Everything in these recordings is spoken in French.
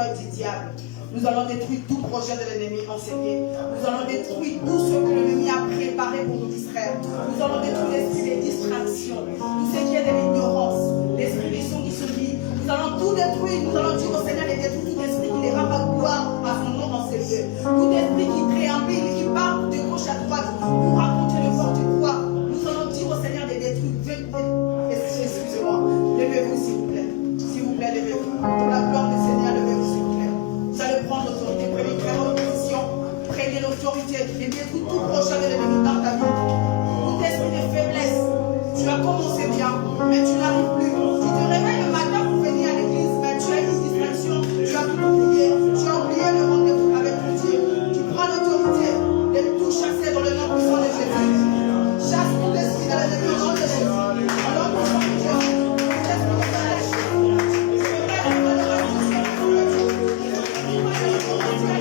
œuvre du diable. Nous allons détruire tout projet de l'ennemi enseigné. Nous allons détruire tout ce que l'ennemi a préparé pour nous distraire. Nous allons détruire l'esprit des distractions, tout ce qui est de l'ignorance, l'esprit des sons qui se dit. Nous allons tout détruire. Nous allons dire au Seigneur de détruire tout esprit qui les rend à gloire à son nom en ces lieux. Tout esprit qui préambule, qui part de gauche à droite pour raconter le fort du roi. Nous allons dire au Seigneur de détruire. Excusez-moi. Levez-vous s'il vous plaît. S'il vous plaît, levez-vous. Pour la gloire du Seigneur, levez-vous s'il vous plaît. Vous allez prendre l'autorité. Prenez une très bonne position. Prenez l'autorité et détruire tout projet de l'ennemi dans ta vie. Tout esprit de faiblesse. Tu as commencé bien, mais tu n'arrives plus. Tu te réveilles le matin pour venir à l'église, mais tu as une distraction. Tu as tout oublié. Tu as oublié le rendez-vous avec Dieu. Tu prends l'autorité de tout chasser dans le nom puissant de Jésus. Chasse tout esprit dans le nom de Jésus. Au nom puissant de Jésus. Tout esprit de faiblesse.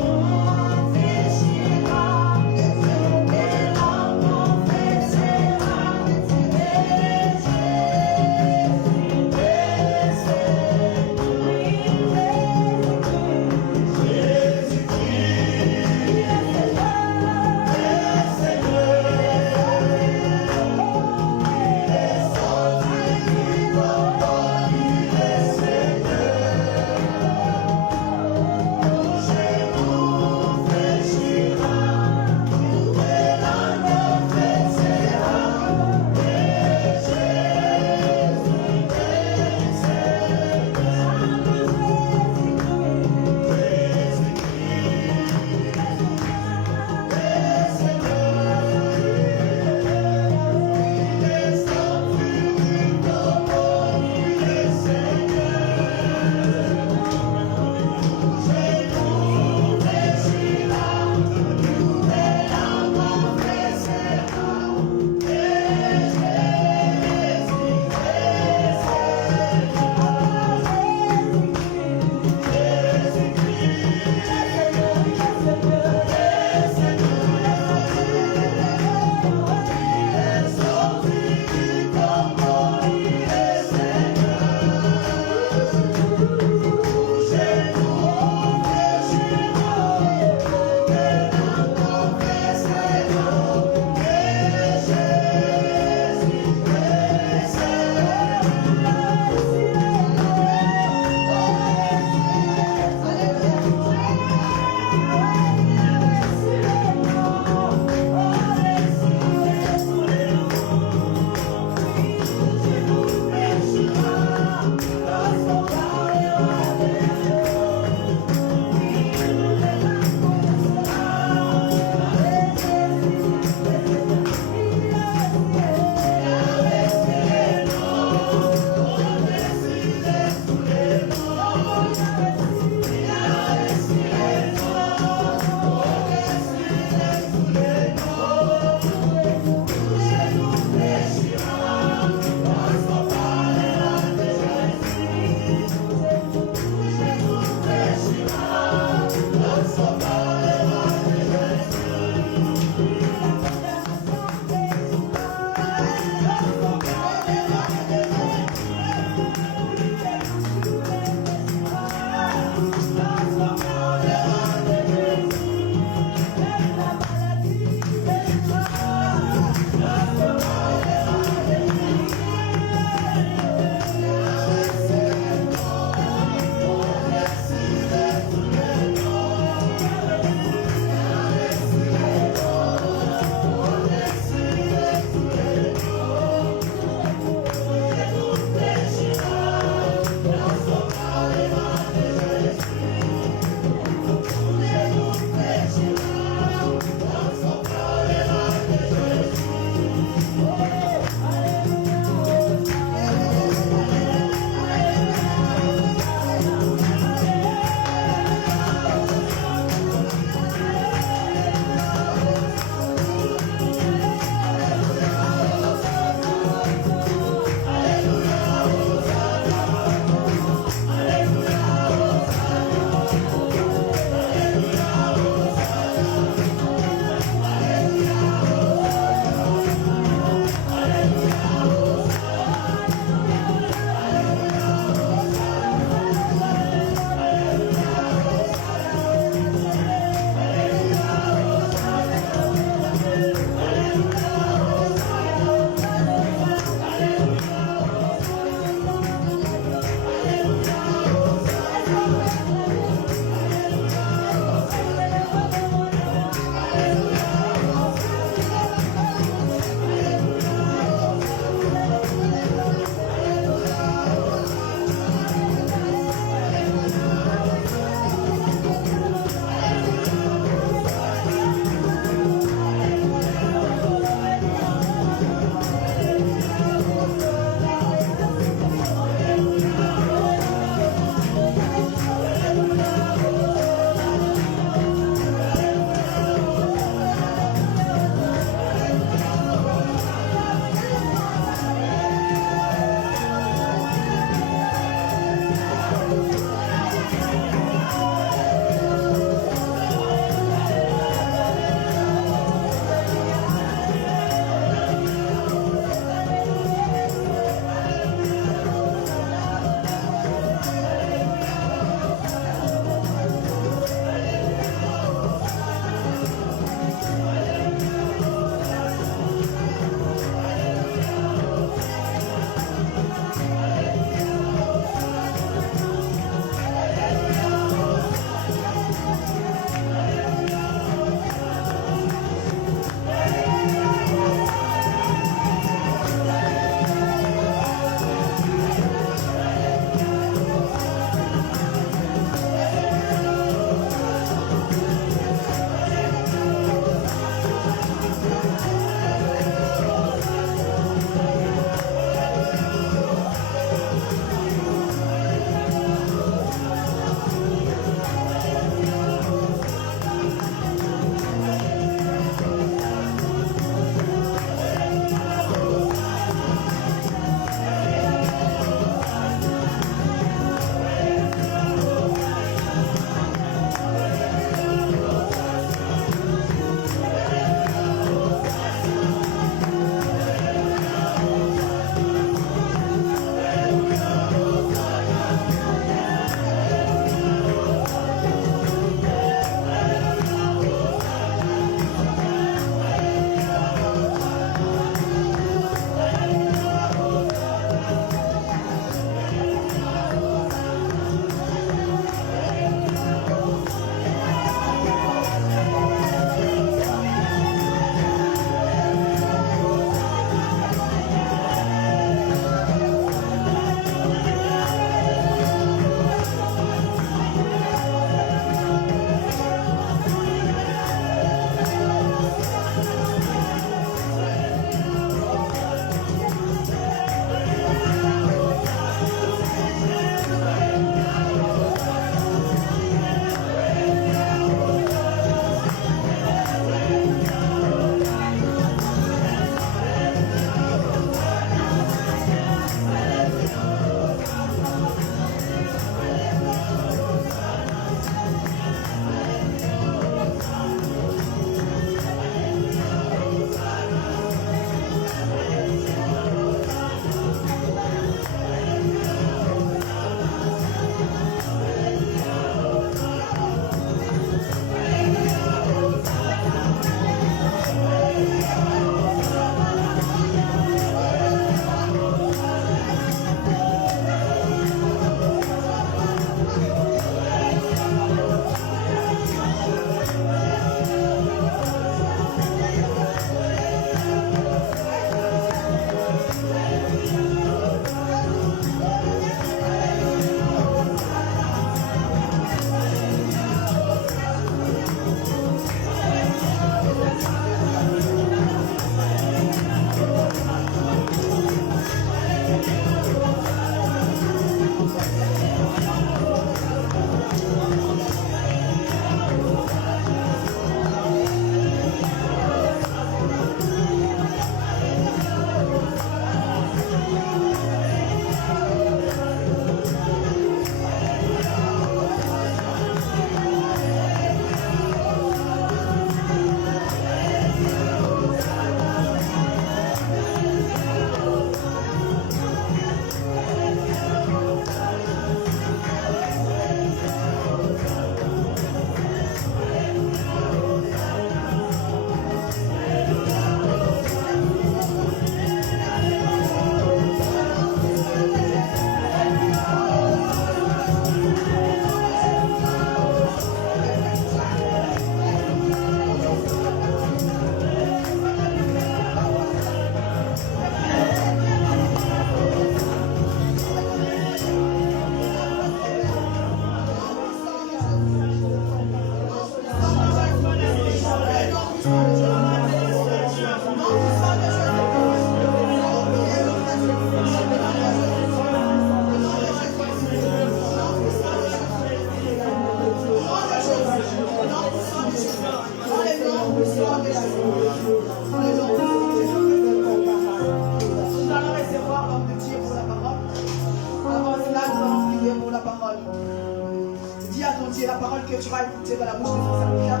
parole que tu vas écouter dans la bouche de ton serviteur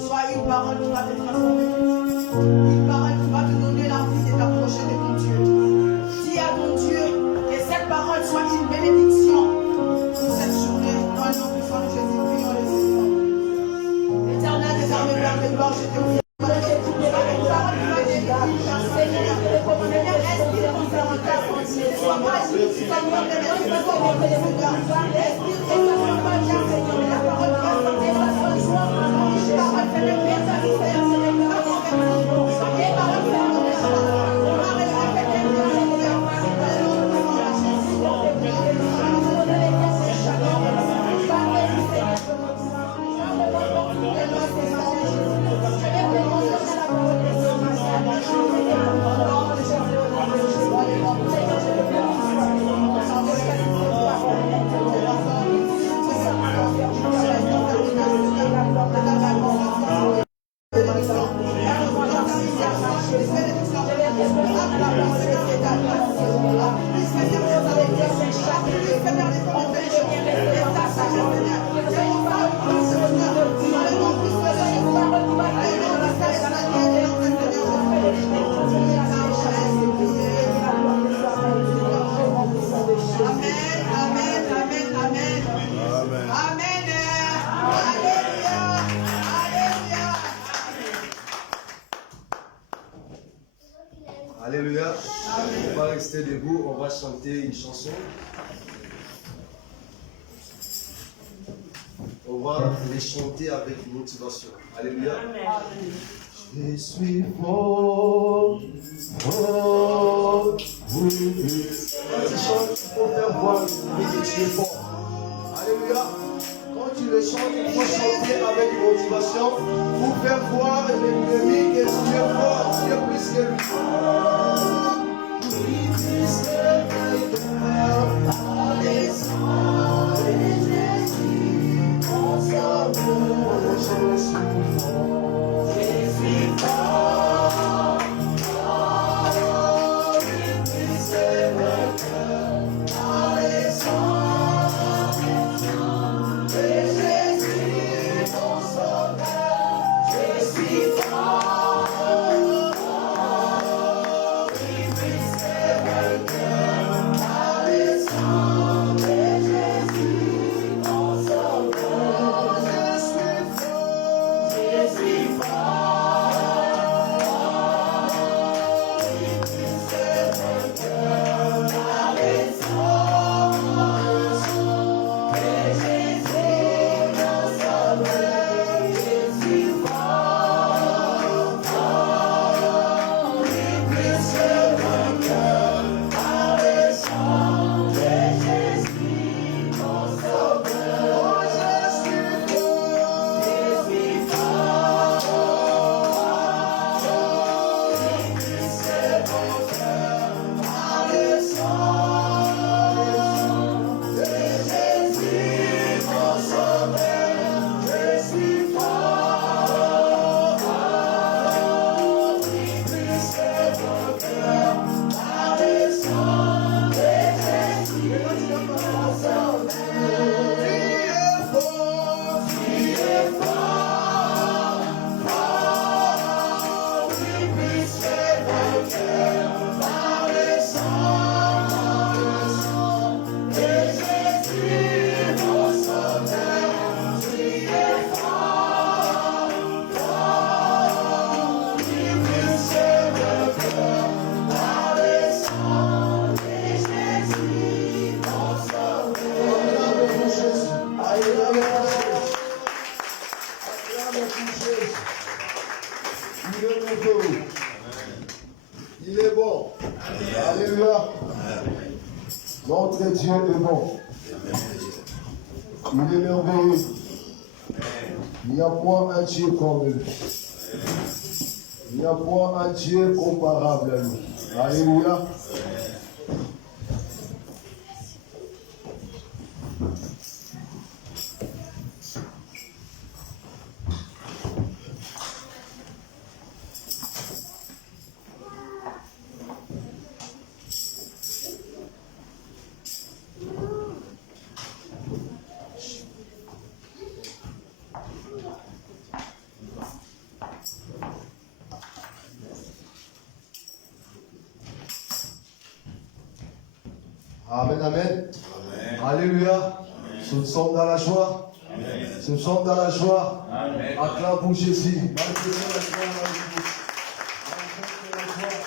soit une parole qui va te transformer. Une parole qui va te donner l'envie de t'approcher de ton Dieu. Dis à ton Dieu que cette parole soit une bénédiction pour cette journée. Dans le nom puissant de Jésus, prions le Seigneur. Éternel, désormais, Père de gloire, je te prie. Alléluia. On va rester debout, on va chanter une chanson. On va les chanter avec motivation. Alléluia. Je suis fort, fort, oui. Quand tu chantes, il faut faire voir que tu es fort. Alléluia. Quand tu le chantes, il faut chanter avec motivation pour faire voir l'ennemi que tu es fort, tu es plus que lui. Il est bon. Alléluia. Notre Dieu est bon. Il est merveilleux. Il n'y a point un Dieu comme lui. Il n'y a point un Dieu comparable à lui. Alléluia. Amen, amen. Alléluia. Nous sommes dans la joie. Nous sommes dans la joie. Acclame pour Jésus. Manifestez la joie. Manifestez la joie.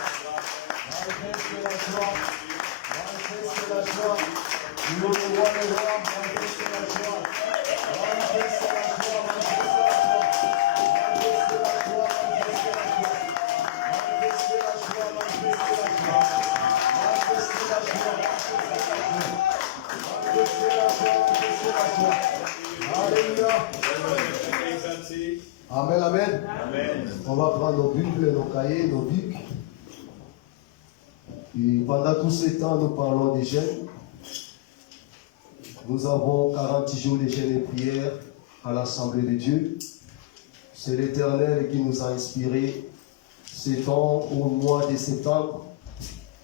Manifestez la joie. Manifestez la joie. Nous le roi des rois. Manifestez la joie. Manifestez la joie. Manifestez la joie. Manifestez la joie. Manifestez la joie. Manifestez la joie. Manifestez la joie. Manifestez la joie. Manifestez la joie. Manifestez la joie. Alléluia. Amen, amen. Amen. On va prendre nos Bibles, nos cahiers, nos bics. Et pendant tous ces temps, nous parlons des jeûnes. Nous avons 40 jours de jeûne et prières à l'Assemblée de Dieu. C'est l'Éternel qui nous a inspirés. Ces temps au mois de septembre,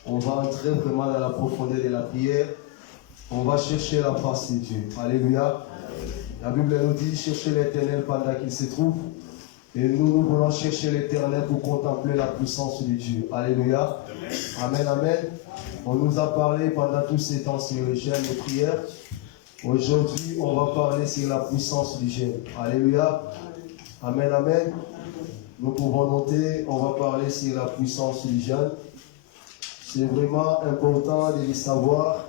on va entrer vraiment dans la profondeur de la prière. On va chercher la face de Dieu. Alléluia. La Bible nous dit, cherchez l'Éternel pendant qu'il se trouve. Et nous voulons chercher l'Éternel pour contempler la puissance de Dieu. Alléluia. Amen, amen. On nous a parlé pendant tous ces temps sur le jeûne et prière. Aujourd'hui, on va parler sur la puissance du jeûne. Alléluia. Amen, amen. Nous pouvons noter, on va parler sur la puissance du jeûne. C'est vraiment important de le savoir.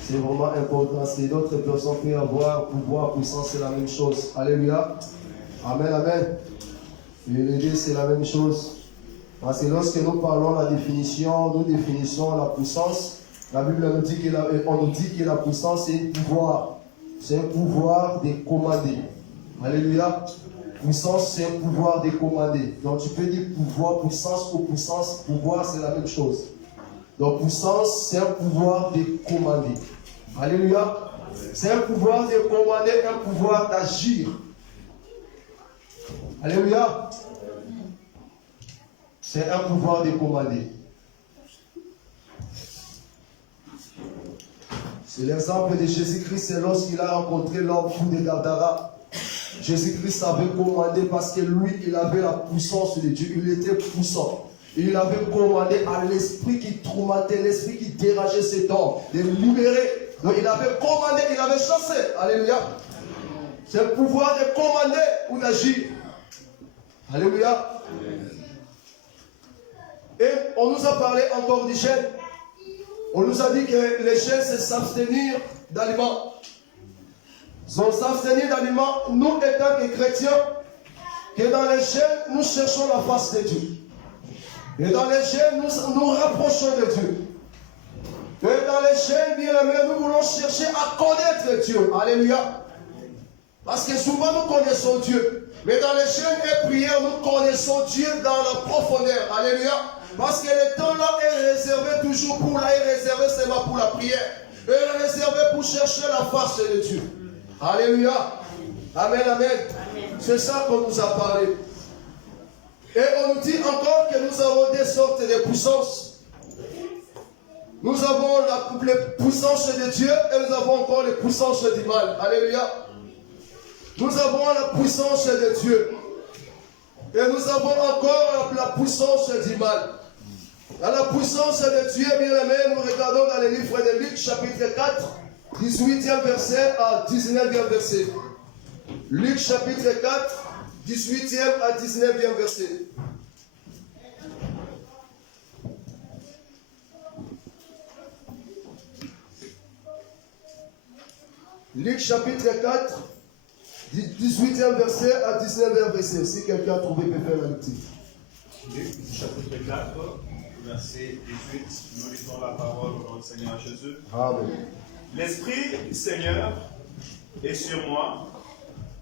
C'est vraiment important. Si d'autres personnes peuvent avoir pouvoir, puissance, c'est la même chose. Alléluia. Amen, amen. Et les deux, c'est la même chose. Parce que lorsque nous parlons de la définition, nous définissons la puissance. La Bible nous dit on nous dit que la puissance, c'est un pouvoir. C'est un pouvoir de commander. Alléluia. Puissance, c'est un pouvoir de commander. Donc tu peux dire pouvoir, puissance ou puissance. Pouvoir, c'est la même chose. Donc puissance, c'est un pouvoir de commander. Alléluia. C'est un pouvoir de commander, un pouvoir d'agir. Alléluia. C'est un pouvoir de commander. C'est l'exemple de Jésus-Christ, c'est lorsqu'il a rencontré l'homme fou de Gadara. Jésus-Christ savait commander parce que lui, il avait la puissance de Dieu. Il était puissant. Il avait commandé à l'esprit qui tourmentait, l'esprit qui dérangeait cet homme, de le libérer. Donc il avait commandé, il avait chassé. Alléluia. C'est le pouvoir de commander ou d'agir. Alléluia. Et on nous a parlé encore du jeûne. On nous a dit que le jeûne, c'est s'abstenir d'aliments. S'abstenir d'aliments, nous étant que chrétiens, que dans le jeûne, nous cherchons la face de Dieu. Et dans les jeûnes, nous nous rapprochons de Dieu. Et dans les jeûnes, bien aimés, nous voulons chercher à connaître Dieu. Alléluia. Parce que souvent nous connaissons Dieu. Mais dans les jeûnes et prières, nous connaissons Dieu dans la profondeur. Alléluia. Parce que le temps là est réservé toujours pour là, est réservé seulement pour la prière. Et est réservé pour chercher la face de Dieu. Alléluia. Amen, amen. C'est ça qu'on nous a parlé. Et on nous dit encore que nous avons des sortes de puissances. Nous avons les puissances de Dieu et nous avons encore les puissances du mal. Alléluia. Nous avons la puissance de Dieu. Et nous avons encore la puissance du mal. Dans la puissance de Dieu, bien aimé, nous regardons dans le livre de Luc, chapitre 4, 18e verset à 19e verset. Luc, chapitre 4, 18e à 19e verset. Luc, chapitre 4, 18e verset à 19e verset. Si quelqu'un a trouvé, peut faire la lecture. Luc, chapitre 4, verset 18, nous lisons la parole au nom du Seigneur Jésus. Amen. L'Esprit du Seigneur est sur moi,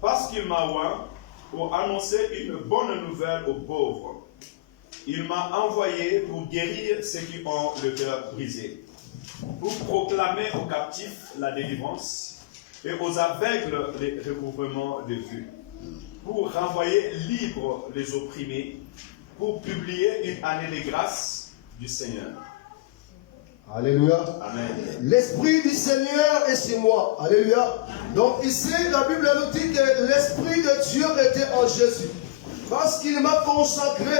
parce qu'il m'a oint pour annoncer une bonne nouvelle aux pauvres. Il m'a envoyé pour guérir ceux qui ont le cœur brisé, pour proclamer aux captifs la délivrance et aux aveugles le recouvrement de vue, pour renvoyer libres les opprimés, pour publier une année de grâce du Seigneur. Alléluia. Amen. L'Esprit du Seigneur est sur moi. Alléluia. Donc ici, la Bible nous dit que l'Esprit de Dieu était en Jésus. Parce qu'il m'a consacré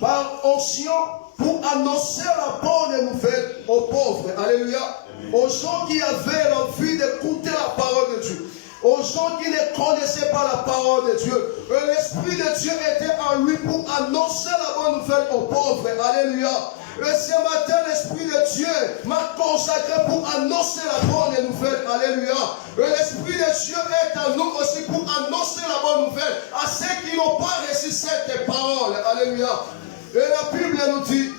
par onction pour annoncer la bonne nouvelle aux pauvres. Alléluia. aux gens qui avaient l'envie d'écouter la parole de Dieu, aux gens qui ne connaissaient pas la parole de Dieu. L'Esprit de Dieu était en lui pour annoncer la bonne nouvelle aux pauvres. Alléluia. Et ce matin, l'Esprit de Dieu m'a consacré pour annoncer la bonne nouvelle. Alléluia. Et l'Esprit de Dieu est en nous aussi pour annoncer la bonne nouvelle à ceux qui n'ont pas reçu cette parole. Alléluia. Et la Bible nous dit,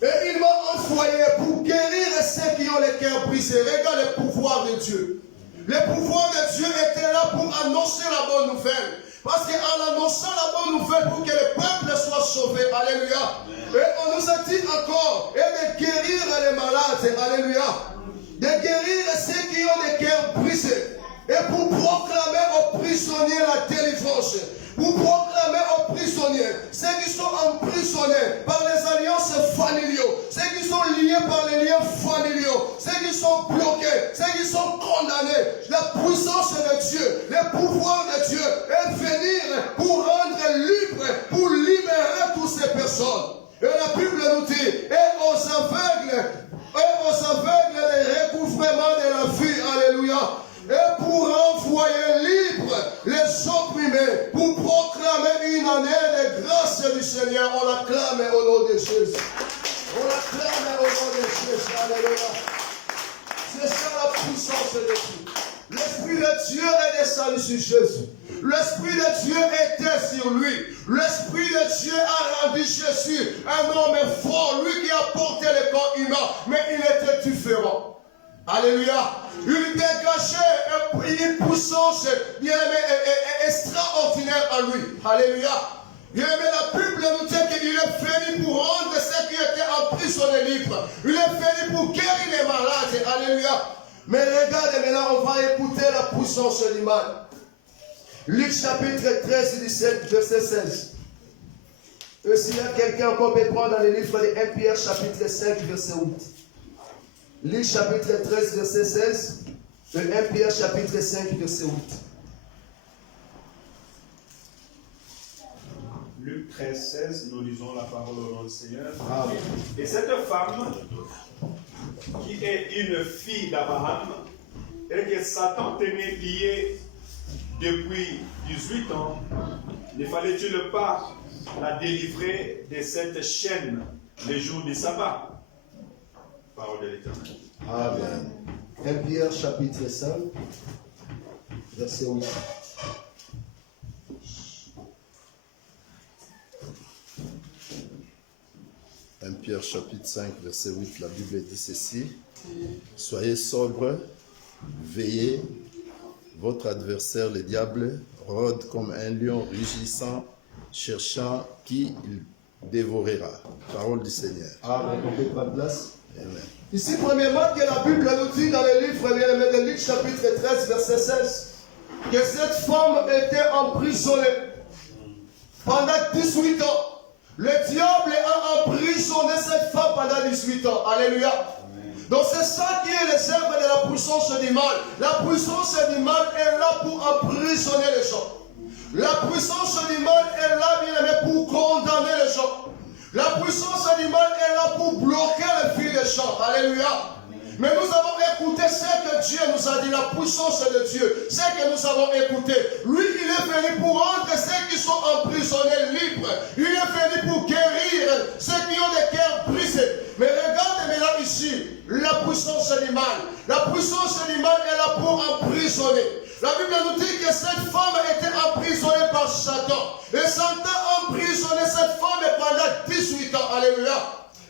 et il m'a envoyé pour guérir ceux qui ont les cœurs brisés. Regarde le pouvoir de Dieu. Le pouvoir de Dieu était là pour annoncer la bonne nouvelle. Parce qu'en annonçant la bonne nouvelle pour que le peuple soit sauvé. Alléluia. Et on nous a dit encore, et de guérir les malades. Alléluia. De guérir ceux qui ont des cœurs brisés. Et pour proclamer aux prisonniers la délivrance. Pour proclamer aux prisonniers, ceux qui sont emprisonnés par les alliances familiaux, ceux qui sont liés par les liens familiaux, ceux qui sont bloqués, ceux qui sont condamnés, la puissance de Dieu, le pouvoir de Dieu est venir pour rendre libre, pour libérer toutes ces personnes. Et la Bible nous dit, et aux aveugles le recouvrement de la vie. Alléluia. Et pour envoyer libre les opprimés, pour proclamer une année de grâce du Seigneur, on l'acclame au nom de Jésus. On l'acclame au nom de Jésus. Alléluia. C'est ça la puissance de Dieu. L'Esprit de Dieu est descendu sur Jésus. L'Esprit de Dieu était sur lui. L'Esprit de Dieu a rendu Jésus un homme fort, lui qui a porté le corps humain, mais il était différent. Alléluia. Il dégageait une puissance bien extraordinaire en lui. Alléluia. Bien aimé, la Bible nous dit qu'il est venu pour rendre ceux qui étaient emprisonnés libres. Il est venu pour guérir les malades. Alléluia. Mais regarde maintenant, on va écouter la puissance du mal. Luc chapitre 13, 17, verset 16. Et s'il y a quelqu'un qu'on peut prendre dans le livre de 1 Pierre chapitre 5, verset 8. Luc chapitre 13, verset 16, et 1 Pierre chapitre 5, verset 8. Luc 13, 16, nous lisons la parole au nom du Seigneur. Amen. Et cette femme, qui est une fille d'Abraham, et que Satan tenait liée depuis 18 ans, ne fallait-il pas la délivrer de cette chaîne les jours du sabbat? Parole de l'Éternel. Amen. 1 Pierre chapitre 5, verset 8. Pierre chapitre 5, verset 8, la Bible dit ceci. Soyez sobres, veillez, votre adversaire le diable rôde comme un lion rugissant, cherchant qui il dévorera. Parole du Seigneur. Amen. On peut prendre place. Amen. Ici, premièrement, que la Bible nous dit dans le livre de Luc chapitre 13, verset 16, que cette femme était emprisonnée pendant 18 ans. Le diable a emprisonné cette femme pendant 18 ans. Alléluia. Amen. Donc c'est ça qui est les œuvres de la puissance du mal. La puissance du mal est là pour emprisonner les gens. La puissance du mal est là, bien aimé, pour condamner les gens. La puissance du mal est là pour bloquer les vies des gens. Alléluia. Mais nous avons écouté ce que Dieu nous a dit, la puissance de Dieu, ce que nous avons écouté. Lui, il est venu pour rendre ceux qui sont emprisonnés libres. Il est venu pour guérir ceux qui ont des cœurs brisés. Mais regardez maintenant ici, la puissance du mal. La puissance du mal est là pour emprisonner. La Bible nous dit que cette femme était emprisonnée par Satan. Et Satan a emprisonné cette femme pendant 18 ans. Alléluia.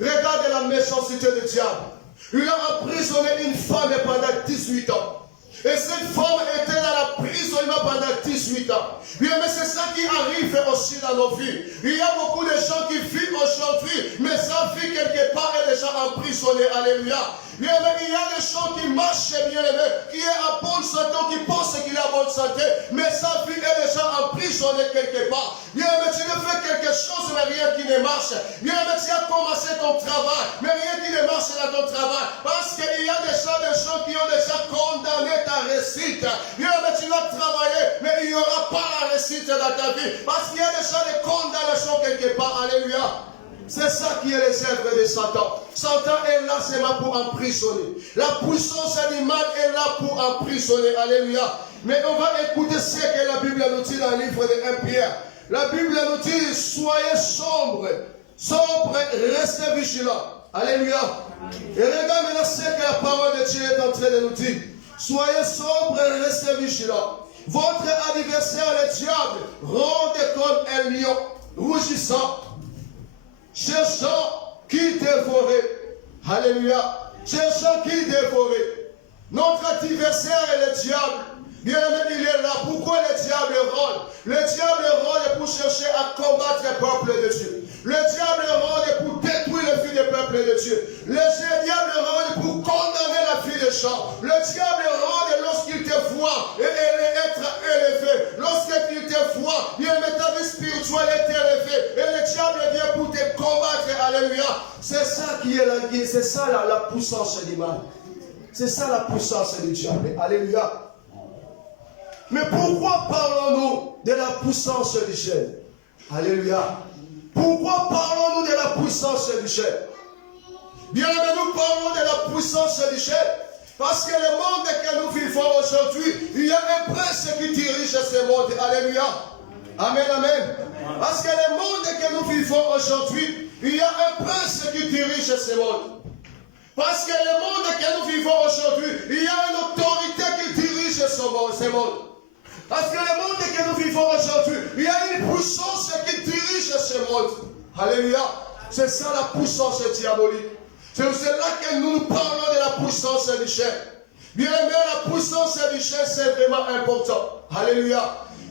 Regardez la méchanceté du diable. Il a emprisonné une femme pendant 18 ans. Et cette femme était dans la prison pendant 18 ans. Bien, mais c'est ça qui arrive aussi dans nos vies. Il y a beaucoup de gens qui vivent aujourd'hui, mais sa vie quelque part est déjà emprisonnée. Alléluia. Bien, mais il y a des gens qui marchent bien, qui est en bonne santé, qui pensent qu'il est en bonne santé, mais sa vie est déjà emprisonnée quelque part. Bien, mais tu ne fais quelque chose, mais rien qui ne marche. Bien, mais tu as commencé ton travail, mais rien qui ne marche dans ton travail. Parce qu'il y a déjà des gens qui ont déjà condamné ta réussite. Bien, mais tu vas travailler, mais il n'y aura pas la réussite dans ta vie. Parce qu'il y a déjà des condamnations quelque part. Alléluia. C'est ça qui est les œuvres de Satan. Satan est là seulement pour emprisonner. La puissance animale est là pour emprisonner. Alléluia. Mais on va écouter ce que la Bible nous dit dans le livre de 1 Pierre. La Bible nous dit, soyez sombres. Sobre, restez vigilants. Alléluia. Et regarde maintenant ce que la parole de Dieu est en train de nous dire. Soyez sobres et restez vigilants. Votre adversaire, le diable, rôde comme un lion, rougissant, cherchant qui dévorer. Alléluia. Cherchant qui dévorer. Notre adversaire est le diable. Bien aimé, il est là. Pourquoi le diable rôde? Le diable rôde pour chercher à combattre le peuple de Dieu. Le diable rôde pour détruire le fils du peuple de Dieu. Le diable rôde pour condamner la fille de Champ. Le diable rôde lorsqu'il te voit et être élevé. Lorsqu'il te voit, bien aimé, ta vie spirituelle est élevée. Et le diable vient pour te combattre. Alléluia. C'est ça qui est la guerre. C'est ça la puissance du mal. C'est ça la puissance du diable. Alléluia. Mais pourquoi parlons-nous de la puissance du ciel? Alléluia. Pourquoi parlons-nous de la puissance du ciel? Bien aimé, nous parlons de la puissance du ciel. Parce que le monde que nous vivons aujourd'hui, il y a un prince qui dirige ce monde. Alléluia. Amen, amen. Parce que le monde que nous vivons aujourd'hui, il y a un prince qui dirige ce monde. Parce que le monde que nous vivons aujourd'hui, il y a une autorité qui dirige ce monde. Parce que le monde que nous vivons aujourd'hui, il y a une puissance qui dirige ce monde. Alléluia. C'est ça la puissance diabolique. C'est là que nous parlons de la puissance du ciel. Bien aimé, la puissance du ciel, c'est vraiment important. Alléluia.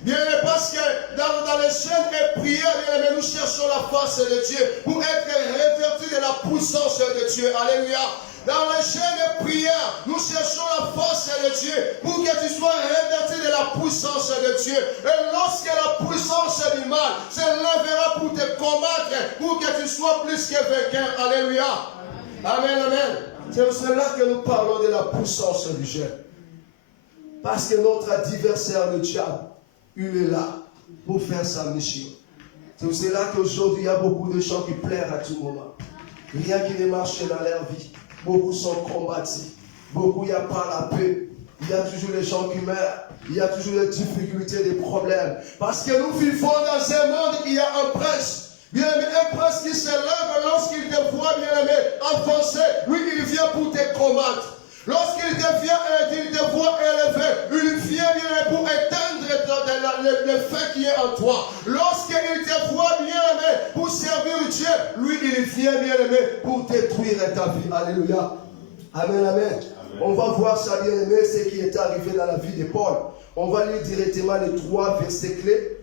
Bien aimé, parce que dans les chaînes et prières, bien aimé, nous cherchons la face de Dieu pour être revêtus de la puissance de Dieu. Alléluia. Dans les chaînes et prières, nous cherchons la force de Dieu pour que tu sois revêtu de la puissance de Dieu. Et lorsque la puissance du mal se lèvera pour te combattre, pour que tu sois plus que vainqueur. Alléluia. Amen, amen. C'est cela que nous parlons de la puissance du ciel. Parce que notre adversaire, le diable, il est là pour faire sa mission. C'est cela qu'aujourd'hui, il y a beaucoup de gens qui pleurent à tout moment. Rien qui ne marche dans leur vie. Beaucoup sont combattus. Beaucoup, il n'y a pas la paix. Il y a toujours les gens qui meurent. Il y a toujours des difficultés, des problèmes. Parce que nous vivons dans un monde où il y a un prince. Bien aimé, un prince qui se lève lorsqu'il te voit, bien aimé, avancer. Lui, il vient pour te combattre. Lorsqu'il te voit élevé, il vient pour éteindre le feu qui est en toi. Lorsqu'il te voit bien aimé pour servir Dieu, lui il vient bien aimé pour détruire ta vie. Alléluia. Amen, amen. Amen. On va voir ça bien aimé, ce qui est arrivé dans la vie de Paul. On va lire directement les 3 versets clés.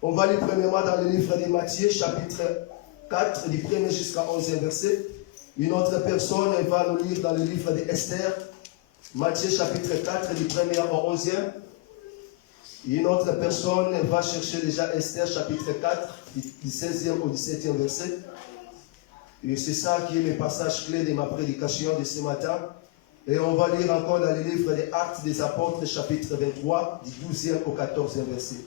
On va lire premièrement dans le livre de Matthieu, chapitre 4, du 1er jusqu'à 11e verset. Une autre personne va nous lire dans le livre d'Esther, Matthieu chapitre 4, du 1er au 11e. Une autre personne va chercher déjà Esther chapitre 4, du 16e au 17e verset. Et c'est ça qui est le passage clé de ma prédication de ce matin. Et on va lire encore dans le livre des Actes des Apôtres, chapitre 23, du 12e au 14e verset.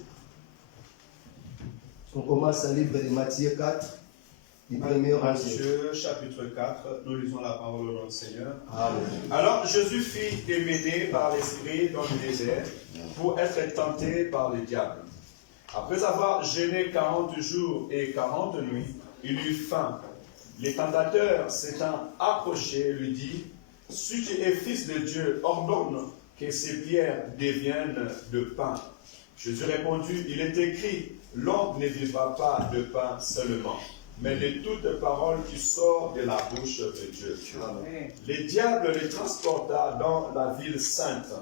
On commence à livre de Matthieu 4. Matthieu chapitre 4, nous lisons la parole de notre Seigneur. Amen. Alors Jésus fit démener par l'Esprit dans le désert pour être tenté par le diable. Après avoir jeûné 40 jours et 40 nuits, il eut faim. Les tentateurs s'étant approchés lui dit, si tu es fils de Dieu, ordonne que ces pierres deviennent de pain. Jésus répondit, il est écrit, l'homme ne vivra pas de pain seulement, mais de toute parole qui sort de la bouche de Dieu. Amen. Le diable les transporta dans la ville sainte,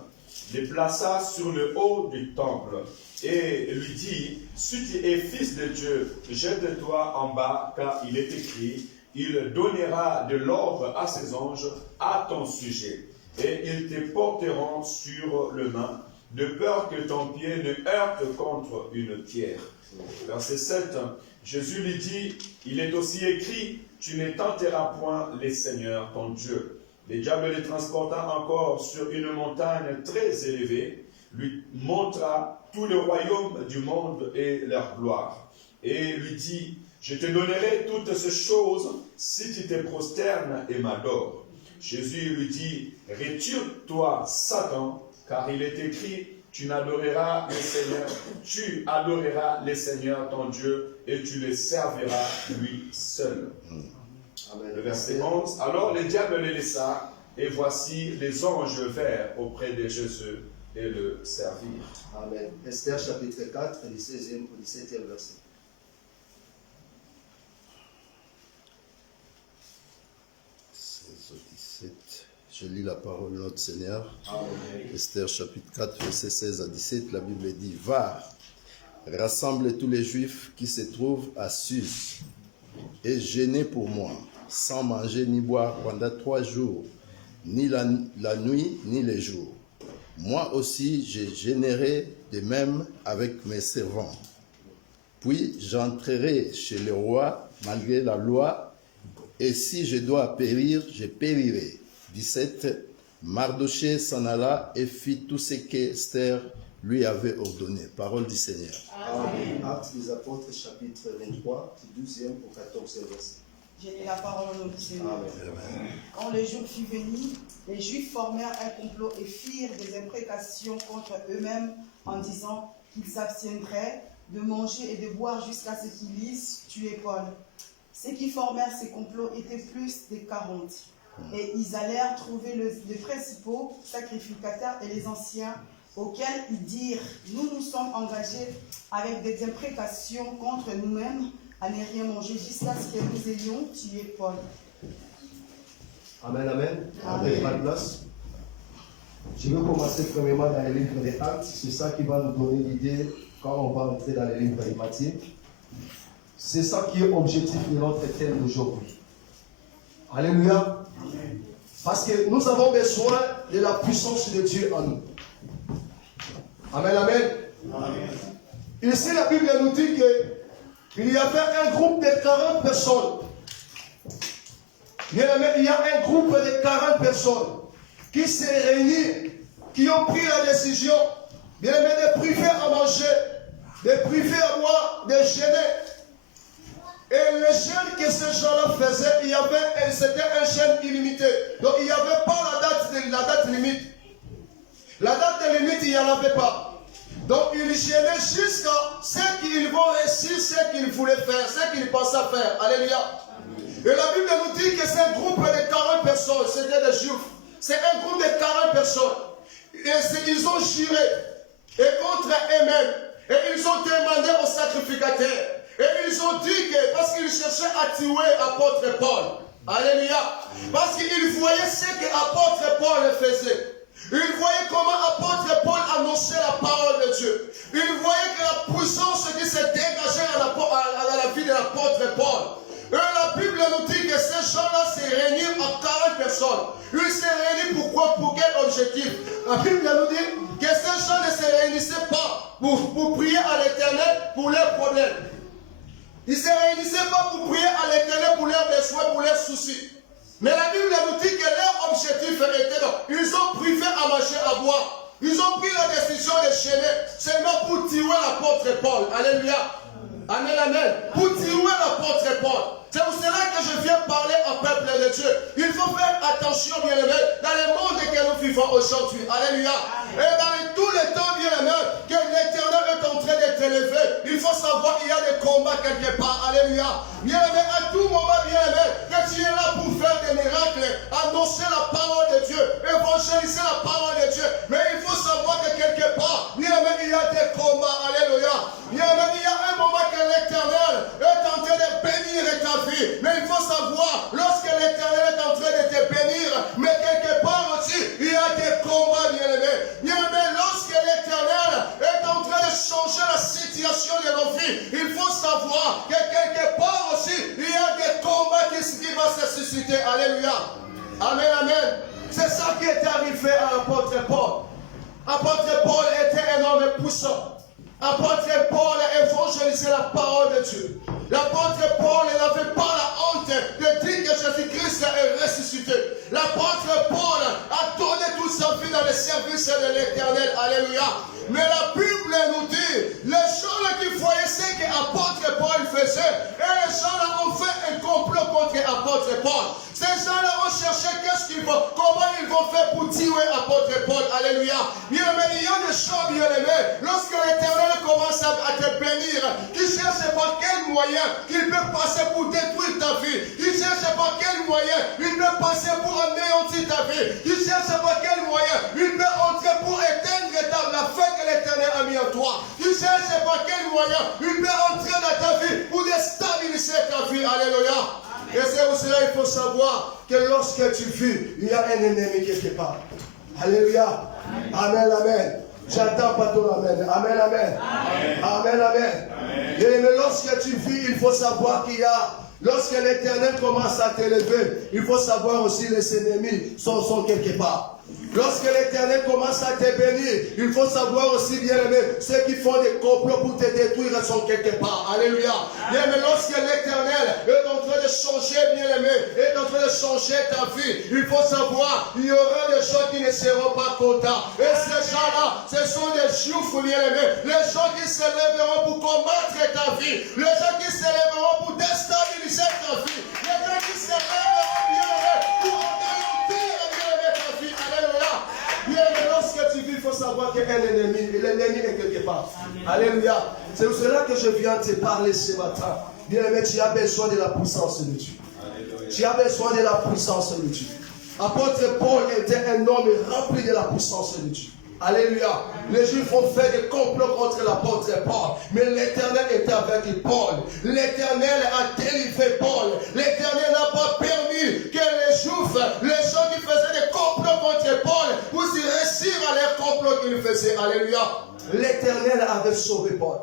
les plaça sur le haut du temple, et lui dit, si tu es fils de Dieu, jette-toi en bas, car il est écrit, il donnera de l'ordre à ses anges à ton sujet, et ils te porteront sur le main, de peur que ton pied ne heurte contre une pierre. Verset 7, Jésus lui dit, il est aussi écrit, tu ne tenteras point les seigneurs ton Dieu. Le diable les transporta encore sur une montagne très élevée, lui montra tout le royaume du monde et leur gloire, et lui dit, Je te donnerai toutes ces choses si tu te prosternes et m'adores. Jésus lui dit, retire-toi, Satan, car il est écrit, tu adoreras le Seigneur ton Dieu et tu le serviras lui seul. Amen. Le verset 11. Alors le diable le laissa, et voici les anges vinrent auprès de Jésus et le servirent. Amen. Esther chapitre 4, du 16e au 17e verset. Je lis la parole de notre Seigneur. Amen. Esther chapitre 4, verset 16 à 17, la Bible dit, va, rassemble tous les Juifs qui se trouvent à Suse et jeûnez pour moi, sans manger ni boire pendant 3 jours, ni la nuit ni les jours. Moi aussi, je jeûnerai de même avec mes servants. Puis j'entrerai chez le roi malgré la loi, et si je dois périr, je périrai. 17. Mardochée s'en alla et fit tout ce qu'Esther lui avait ordonné. Parole du Seigneur. Amen. Actes des apôtres chapitre 23, du 12e au 14e verset. J'ai lu la parole au nom du Seigneur. Amen. Quand le jour fut venu, les Juifs formèrent un complot et firent des imprécations contre eux-mêmes en disant qu'ils s'abstiendraient de manger et de boire jusqu'à ce qu'ils lissent tuer Paul. Ceux qui formèrent ces complots étaient plus de 40. Et ils allèrent trouver les principaux sacrificateurs et les anciens, auxquels ils dirent, nous nous sommes engagés avec des imprécations contre nous-mêmes à ne rien manger jusqu'à ce que nous ayons tué Paul. Amen, amen. Amen. Prends place. Je vais commencer premièrement dans les livres des Actes. C'est ça qui va nous donner l'idée quand on va entrer dans les livres des Matthieu. C'est ça qui est objectif de notre thème d'aujourd'hui. Alléluia. Parce que nous avons besoin de la puissance de Dieu en nous. Amen, amen. Amen. Ici, la Bible nous dit qu'il y avait un groupe de 40 personnes. Bien aimé, il y a un groupe de 40 personnes qui s'est réunis, qui ont pris la décision, bien aimé, de priver à manger, de priver à boire, de jeûner. Et le jeûne que ces gens-là faisaient, c'était un jeûne illimité. Donc il n'y avait pas la date limite. La date limite, il n'y en avait pas. Donc ils jeûnaient jusqu'à ce qu'ils vont réussir, ce qu'ils voulaient faire, ce qu'ils pensaient faire. Alléluia. Et la Bible nous dit que c'est un groupe de 40 personnes, c'était des Juifs. C'est un groupe de 40 personnes. Et ils ont juré et contre eux-mêmes. Et ils ont demandé aux sacrificateurs. Et ils ont dit que, parce qu'ils cherchaient à tuer l'apôtre Paul. Alléluia. Parce qu'ils voyaient ce que l'apôtre Paul faisait. Ils voyaient comment l'apôtre Paul annonçait la parole de Dieu. Ils voyaient que la puissance qui se dégageait à la vie de l'apôtre Paul. Et la Bible nous dit que ces gens-là se réunissent en 40 personnes. Ils se réunissent pourquoi? Pour quel objectif? La Bible nous dit que ces gens ne se réunissaient pas pour prier à l'Éternel pour leurs problèmes. Ils ne se réunissaient pas pour prier à l'Éternel pour leurs besoins, pour leurs soucis. Mais la Bible nous dit que leur objectif était là. Ils ont privé à manger, à boire. Ils ont pris la décision de chaîner seulement pour tuer l'apôtre Paul. Alléluia. Amen, amen. Pour tuer l'apôtre Paul. C'est pour cela que je viens parler au peuple de Dieu. Il faut faire attention, bien-aimés, dans le monde que nous vivons aujourd'hui. Alléluia. Et dans tous les temps, bien-aimés, que l'Éternel est en train de t'élever, il faut savoir qu'il y a des combats quelque part. Alléluia. Bien-aimé, à tout moment, bien-aimé, que tu es là pour faire des miracles, annoncer la parole de Dieu, évangéliser la parole de Dieu. Mais il faut savoir que quelque part, bien-aimé, il y a des combats. Alléluia. Bien-aimé, il y a un moment que l'Éternel est en train de bénir ta vie. Mais il faut savoir, lorsque l'Éternel est en train de te bénir, mais quelque part aussi, il y a des combats, bien-aimés. Bien-aimé, lorsque l'Éternel est en train de changer la situation de nos vies, il faut savoir que quelque part aussi, il y a des combats qui vont se susciter. Alléluia. Amen, amen. C'est ça qui est arrivé à l'apôtre Paul. L'apôtre Paul était un homme puissant. L'apôtre Paul évangélisait la parole de Dieu. L'apôtre Paul n'avait pas la honte de dire que Jésus-Christ est ressuscité. L'apôtre Paul a donné toute sa vie dans le service de l'Éternel. Alléluia. Mais la Bible nous dit, les gens qui voyaient ce que l'apôtre Paul faisait, et les contre apôtre Paul. Ces gens-là ont cherché qu'est-ce qu'il faut, comment ils vont faire pour tuer apôtre Paul. Alléluia. Bien aimé, il y a des choses, bien aimé. Lorsque l'Éternel commence à te bénir, il cherche par quel moyen il peut passer pour détruire ta vie. Il cherche par quel moyen il peut passer pour anéantir ta vie. Il cherche par quel moyen il peut entrer pour éteindre la feu que l'Éternel a mis en toi. Il cherche par quel moyen il peut entrer dans ta vie pour déstabiliser ta vie. Alléluia. Et c'est pour cela qu'il faut savoir que lorsque tu fuis, il y a un ennemi quelque part. Alléluia. Amen, amen. J'attends pas ton amen. Amen, amen. Amen, amen. Et mais lorsque tu fuis, il faut savoir qu'il y a, lorsque l'Éternel commence à t'élever, il faut savoir aussi les ennemis sont quelque part. Lorsque l'Éternel commence à te bénir, il faut savoir aussi, bien aimé, ceux qui font des complots pour te détruire sont quelque part. Alléluia. Bien aimé, lorsque l'Éternel est en train de changer, bien aimé, est en train de changer ta vie, il faut savoir, il y aura des gens qui ne seront pas contents. Et ces gens-là, ce sont des juifs, bien aimés, les gens qui s'élèveront pour combattre ta vie, les gens qui s'élèveront pour déstabiliser ta vie, les gens qui s'élèveront, bien aimé, pour anéantir, bien aimé, ta vie. Alléluia. Bien aimé, lorsque tu vis, il faut savoir qu'il y a un ennemi, et l'ennemi est quelque part. Alléluia. C'est pour cela que je viens te parler ce matin. Bien aimé, tu as besoin de la puissance de Dieu. Tu as besoin de la puissance de Dieu. Apôtre Paul était un homme rempli de la puissance de Dieu. Alléluia. Les Juifs ont fait des complots contre l'apôtre Paul. Mais l'Éternel était avec Paul. L'Éternel a délivré Paul. L'Éternel n'a pas permis que les Juifs, les gens qui faisaient des complots contre Paul, puissent réussir à leur complot qu'ils faisaient. Alléluia. L'Éternel avait sauvé Paul.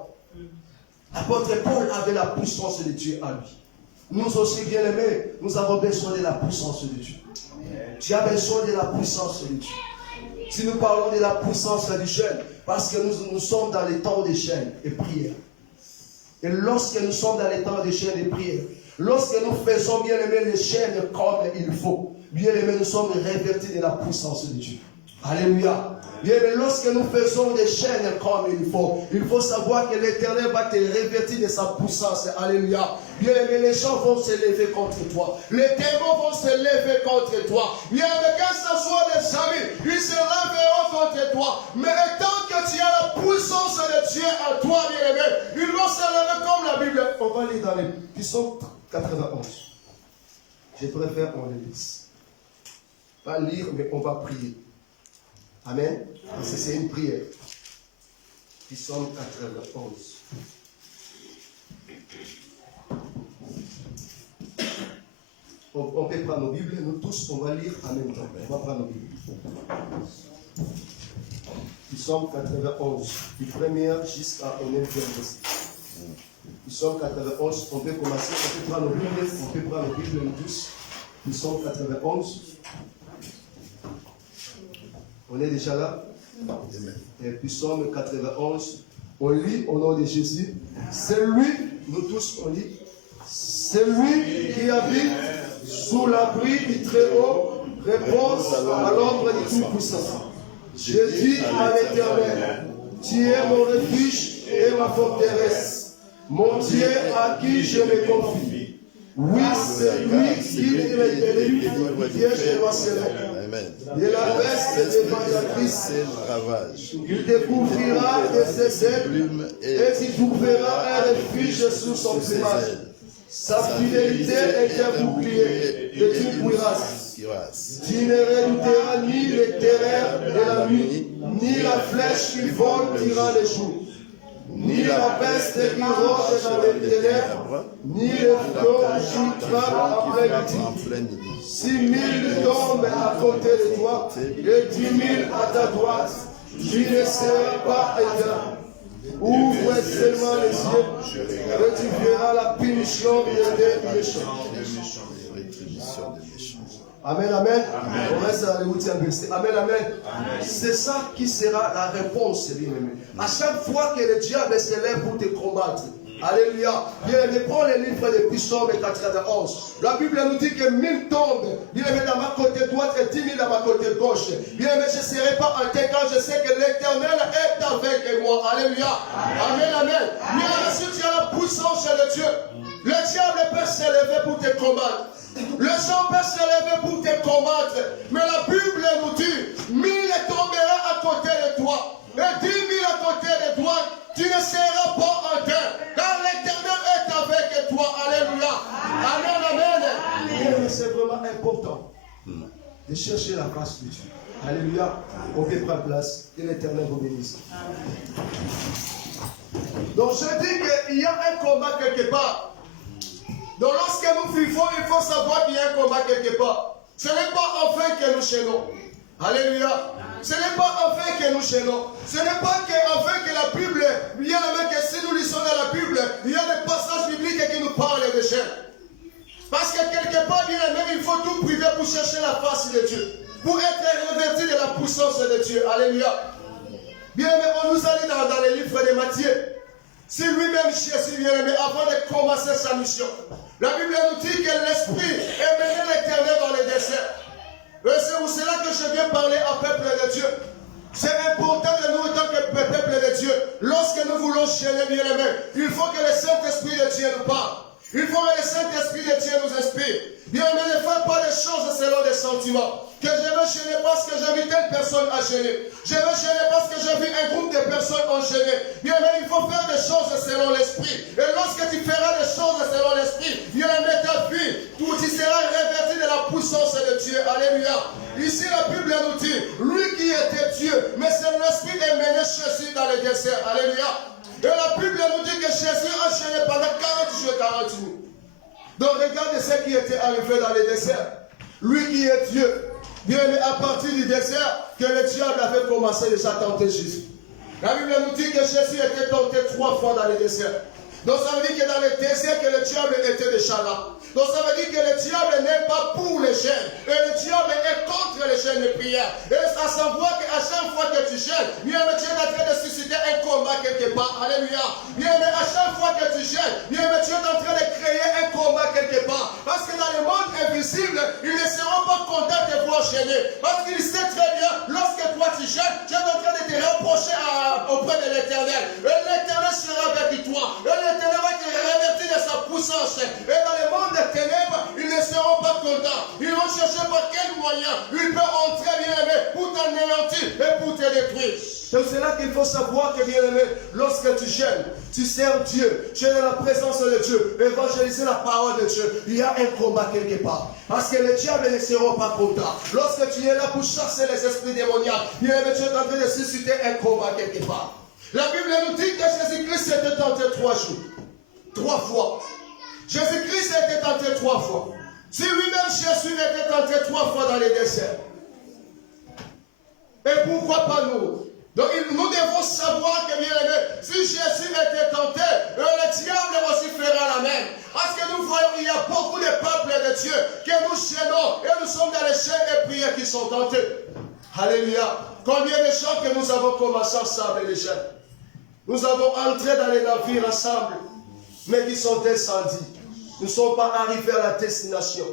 L'apôtre Paul avait la puissance de Dieu à lui. Nous aussi, bien aimés, nous avons besoin de la puissance de Dieu. Tu as besoin de la puissance de Dieu. Si nous parlons de la puissance du jeûne, parce que nous sommes dans les temps de jeûne et prière. Et lorsque nous sommes dans les temps de jeûne et prière, lorsque nous faisons, bien aimé, les jeûnes comme il faut, bien aimé, nous sommes revêtus de la puissance de Dieu. Alléluia. Bien aimé, lorsque nous faisons des jeûnes comme il faut savoir que l'Éternel va te revêtir de sa puissance. Alléluia. Bien aimé, les gens vont se lever contre toi. Les démons vont se lever contre toi. Bien aimé, que ce soit des amis, ils se lèveront contre toi. Mais tant que tu as la puissance de Dieu en toi, bien aimé, ils vont se lever comme la Bible. On va lire dans les Psaumes 91. Je préfère qu'on les lise. Pas lire, mais on va prier. Amen. Parce que c'est une prière. Psaume 91. On peut prendre nos Bibles, nous tous, on va lire en même temps. On va prendre nos Bibles. Psaume 91, du premier jusqu'à au 9e verset. Psaume 91, on peut commencer, on peut prendre nos Bibles, nous tous. Psaume 91. On est déjà là? Et Psaume 91, on lit au nom de Jésus. C'est lui, nous tous on lit. C'est lui qui habite sous l'abri du Très-Haut, réponse à l'ombre du Tout-Puissant. Je dis à l'Éternel, tu es mon refuge et ma forteresse, mon Dieu à qui je me confie. Oui, c'est lui qui me délivre du piège de l'océan. Et la peste dévastatrice, il te couvrira de ses ailes et tu trouveras un refuge sous son plumage. Sa fidélité est un bouclier et une cuirasse. Tu ne redouteras ni les terreurs de la nuit, ni la flèche qui vole durant les jours, ni la peste qui rôde dans les ténèbres, ni le flot qui frappe en plein midi. 6 000 tombent à côté de toi et 10 000 à ta droite, tu ne seras pas éteint. Ouvre seulement les yeux et tu verras la punition des méchants. Amen, amen. On reste à l'écoute verset. Amen, amen. C'est ça qui sera la réponse, bien-aimé. À chaque fois que le diable se lève pour te combattre, alléluia. Bien-aimé, prends le livre de Psaume 91. La Bible nous dit que 1000 tombent, bien-aimé, dans ma côté droite et 10 000 dans ma côté gauche. Bien-aimé, je ne serai pas en tête quand je sais que l'Éternel est avec moi. Alléluia. Amen, amen. Bien-aimé, si tu as la puissance de Dieu, le diable peut se lever pour te combattre. Les gens peuvent se lever pour te combattre. Mais la Bible nous dit, 1000 tomberont à côté de toi. Et 10 000 à côté de toi, tu ne seras pas atteint. Car l'Éternel est avec toi. Alléluia. Amen, amen. Et c'est vraiment important de chercher la face de Dieu. Alléluia. On peut prendre place. Que l'Éternel vous bénisse. Donc je dis qu'il y a un combat quelque part. Donc lorsque nous vivons, il faut savoir qu'il y a un combat quelque part. Ce n'est pas enfin que nous chaînons. Alléluia. Ce n'est pas enfin que nous chaînons. Ce n'est pas enfin que la Bible, bien même que si nous lisons dans la Bible, il y a des passages bibliques qui nous parlent de chaînes. Parce que quelque part, bien même, il faut tout priver pour chercher la face de Dieu. Pour être revêtu de la puissance de Dieu. Alléluia. Bien aimé, on nous a dit dans les livres de Matthieu, si lui-même, Jésus, bien aimé, avant de commencer sa mission, la Bible nous dit que l'Esprit est mené l'Éternel dans les déserts. Et c'est pour cela que je viens parler au peuple de Dieu. C'est important de nous, en tant que peuple de Dieu, lorsque nous voulons chaîner, bien aimé, il faut que le Saint-Esprit de Dieu nous parle. Il faut que le Saint-Esprit de Dieu nous inspire. Bien aimé, ne faites pas les choses selon des sentiments. Que je veux chaîner parce que j'ai vu telle personne enchaîner. Je veux chaîner parce que j'ai vu un groupe de personnes enchaîner. Bien aimé, il faut faire des choses selon l'esprit. Et lorsque tu feras des choses selon l'esprit, bien aimé, ta vie, tu seras revêtu de la puissance de Dieu. Alléluia. Ici, la Bible nous dit, lui qui était Dieu, mais c'est l'esprit est mené Jésus dans le désert. Alléluia. Et la Bible nous dit que Jésus a enchaîné pendant 40 jours et 40 nuits. Donc regardez ce qui était arrivé dans le désert. Lui qui est Dieu, bien aimé, à partir du désert, que le diable avait commencé déjà à tenter Jésus. La Bible nous dit que Jésus était tenté 3 fois dans le désert. Donc ça veut dire que dans le désert, que le diable était déjà là. Donc ça veut dire que le diable n'est pas pour les chaînes. Et le diable est contre les chaînes de prière. Et à savoir qu'à chaque fois que tu chaînes, bien aimé, tu es en train de susciter un combat quelque part. Alléluia. Bien aimé, à chaque fois que tu chaînes, bien aimé, tu es en train de créer un combat quelque part. Parce que dans le monde invisible, ils ne seront pas contents de vous enchaîner. Parce qu'ils savent très bien, lorsque toi tu chaînes, tu es en train de te rapprocher auprès de l'Éternel. Et l'Éternel sera avec toi. Et l'Éternel va te revêtir de sa puissance. Et dans le monde des ténèbres, ils ne seront pas contents. Ils vont chercher par quel moyen ils peuvent entrer, bien aimé, pour t'anéantir et pour te détruire. C'est là qu'il faut savoir que, bien aimé, lorsque tu gênes, tu sers Dieu, tu es dans la présence de Dieu, évangéliser la parole de Dieu, il y a un combat quelque part. Parce que les diables ne seront pas contents. Lorsque tu es là pour chasser les esprits démoniaques, bien aimé, tu es en train de susciter un combat quelque part. La Bible nous dit que Jésus-Christ était tenté 3 jours. 3 fois. Jésus-Christ a été tenté 3 fois. Si lui-même Jésus était tenté 3 fois dans les déserts. Et pourquoi pas nous? Donc nous devons savoir que, bien aimé, si Jésus était tenté, le diable aussi fera la même. Parce que nous voyons qu'il y a beaucoup de peuples de Dieu que nous chaînons et nous sommes dans les chaînes et prières qui sont tentés. Alléluia. Combien de gens que nous avons commencé ensemble les chaînes? Nous avons entré dans les navires ensemble, mais qui sont descendus. Nous ne sommes pas arrivés à la destination.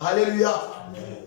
Alléluia.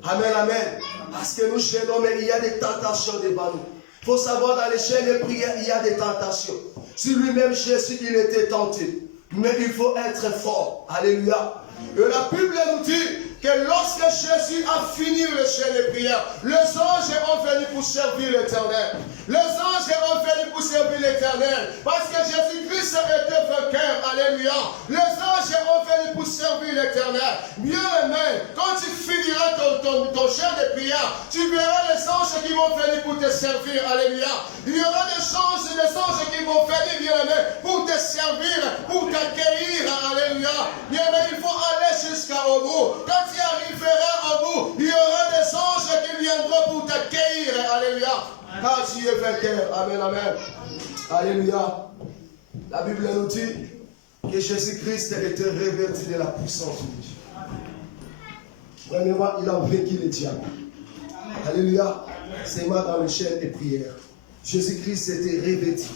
Amen, amen. Parce que nous chaînons, mais il y a des tentations devant nous. Il faut savoir, dans les chaînes de prière, il y a des tentations. Si lui-même, Jésus, il était tenté. Mais il faut être fort. Alléluia. Et la Bible nous dit que lorsque Jésus a fini le chaîne de prière, les anges ont venu pour servir l'Éternel. Les anges ont venu pour servir l'Éternel. Parce que Jésus-Christ était vainqueur. Alléluia. Les anges ont venu pour servir l'Éternel. Bien aimé, quand tu finiras ton chaîne de prière, tu verras les anges qui vont venir pour te servir. Alléluia. Il y aura des anges qui vont venir, bien aimé, pour te servir, pour t'accueillir. Alléluia. Bien aimé, il faut aller jusqu'au bout. Quand tu arriveras au bout, il y aura des anges qui viendront pour t'accueillir. Alléluia. Car tu es vainqueur. Amen, amen. Alléluia. La Bible nous dit que Jésus-Christ était revêtu de la puissance de Dieu. Premièrement, il a vaincu le diable. Alléluia. C'est moi dans le chaîne des prières. Jésus-Christ était revêtu.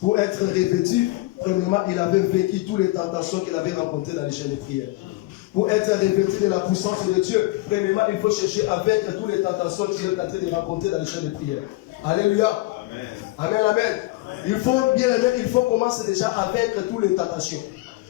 Pour être revêtu, premièrement, il avait vaincu toutes les tentations qu'il avait rencontrées dans les chaînes de prière. Pour être revêtu de la puissance de Dieu, premièrement, il faut chercher à vaincre toutes les tentations qu'il est en train de rencontrer dans les chaînes de prière. Alléluia. Amen. Amen, amen. Il faut bien aimer, il faut commencer déjà à vaincre toutes les tentations.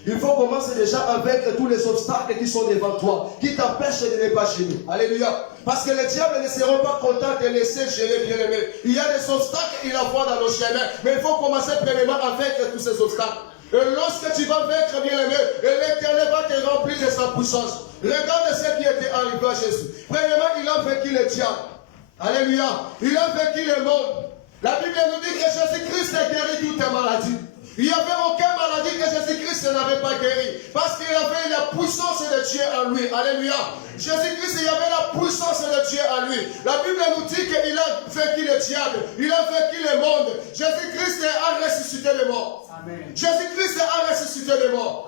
Il faut commencer déjà avec tous les obstacles qui sont devant toi, qui t'empêchent de ne pas gêner. Alléluia. Parce que les diables ne seront pas contents de laisser gêner, bien aimé. Il y a des obstacles qu'il envoie dans nos chemins. Mais il faut commencer premièrement à vaincre tous ces obstacles. Et lorsque tu vas vaincre, bien aimé, l'Éternel va te remplir de sa puissance. Regarde ce qui était arrivé à Jésus. Premièrement, il a vaincu le diable. Alléluia. Il a vaincu le monde. La Bible nous dit que Jésus-Christ a guéri toutes les maladies. Il n'y avait aucune maladie que Jésus-Christ n'avait pas guéri. Parce qu'il avait la puissance de Dieu en lui. Alléluia. Jésus-Christ, il y avait la puissance de Dieu en lui. La Bible nous dit qu'il a vaincu le diable. Il a vaincu le monde. Jésus-Christ a ressuscité les morts. Jésus-Christ a ressuscité les morts.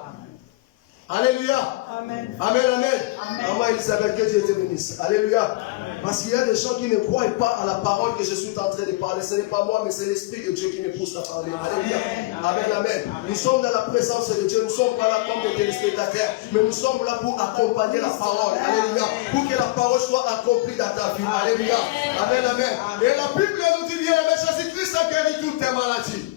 Alléluia. Amen. Amen, amen. Maman Elisabeth, que Dieu te bénisse. Alléluia. Parce qu'il y a des gens qui ne croient pas à la parole que je suis en train de parler. Ce n'est pas moi, mais c'est l'Esprit de Dieu qui me pousse à parler. Alléluia. Amen, amen. Nous sommes dans la présence de Dieu. Nous ne sommes pas là comme des téléspectateurs, mais nous sommes là pour accompagner la parole. Alléluia. Pour que la parole soit accomplie dans ta vie. Alléluia. Amen, amen. Et la Bible nous dit bien, mais Jésus-Christ a guéri toutes tes maladies.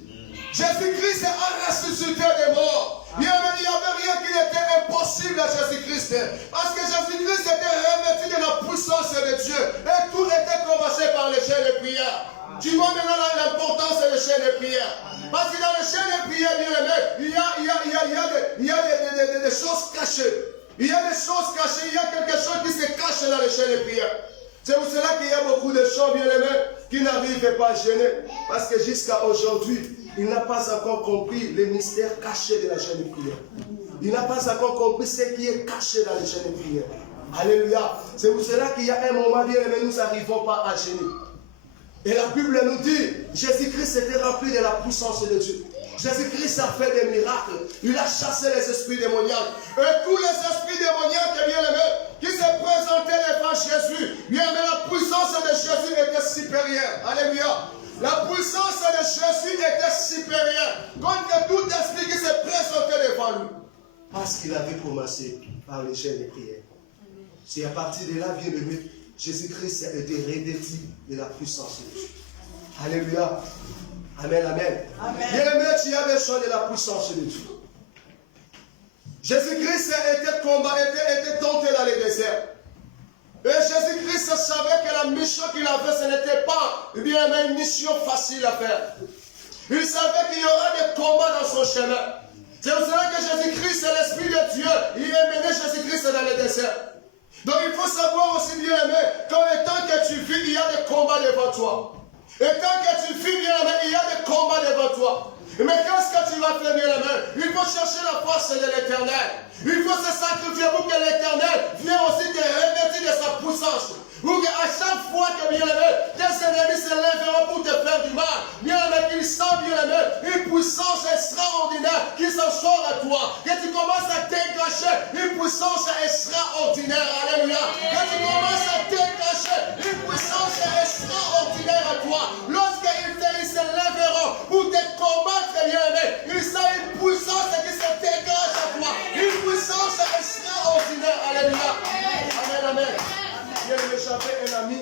Jésus-Christ a ressuscité des morts. Il n'y avait rien qui était impossible à Jésus-Christ. Parce que Jésus-Christ était revêtu de la puissance de Dieu. Et tout était commencé par les chaînes de prière. Tu vois maintenant l'importance des chaînes de prière. Parce que dans les chaînes de prière, bien aimé, il y a des choses cachées. Il y a des choses cachées. Il y a quelque chose qui se cache dans les chaînes de prière. C'est pour cela qu'il y a beaucoup de gens, bien aimés, qui n'arrivent pas à gêner. Parce que jusqu'à aujourd'hui, il n'a pas encore compris les mystères cachés de la chaîne de prière. Il n'a pas encore compris ce qui est caché dans les chaînes de prière. Alléluia. C'est pour cela qu'il y a un moment, bien aimé, nous n'arrivons pas à gêner. Et la Bible nous dit, Jésus-Christ était rempli de la puissance de Dieu. Jésus-Christ a fait des miracles. Il a chassé les esprits démoniaques. Et tous les esprits démoniaques, bien aimés, qui se présentaient devant Jésus, bien aimé, la puissance de Jésus était supérieure. Alléluia. La puissance de Jésus était supérieure contre tout esprit qui se présentait devant lui. Parce qu'il avait commencé par les chaînes de prière. C'est à partir de là, bien aimé, Jésus-Christ a été revêtu de la puissance de Dieu. Alléluia. Amen, amen. Bien aimé, tu as besoin de la puissance de Dieu. Jésus-Christ était tenté dans le désert. Et Jésus-Christ savait que la mission qu'il avait, ce n'était pas bien une mission facile à faire. Il savait qu'il y aurait des combats dans son chemin. C'est pour cela que Jésus-Christ, c'est l'Esprit de Dieu. Il a mené Jésus-Christ dans le désert. Donc il faut savoir aussi, bien aimé, que tant que tu vis, il y a des combats devant toi. Et tant que tu vis, bien aimé, il y a des combats devant toi. Mais qu'est-ce que tu vas faire, bien aimé? Il faut chercher la force de l'Éternel. Il faut se sacrifier pour que l'Éternel vienne aussi te revêtir de sa puissance. Pour qu'à chaque fois que, bien aimé, tes ennemis se lèveront pour te faire du mal, bien aimé, qu'ils sentent, bien aimé, une puissance extraordinaire qui s'en sort à toi. Que tu commences à dégager une puissance extraordinaire. Alléluia. Que tu commences à dégager une puissance extraordinaire à toi. Lorsqu'ils se lèveront pour te combattre, bien aimé, ils sentent une puissance qui se dégage à toi. Une puissance extraordinaire. Alléluia. Amen, amen. J'avais un ami,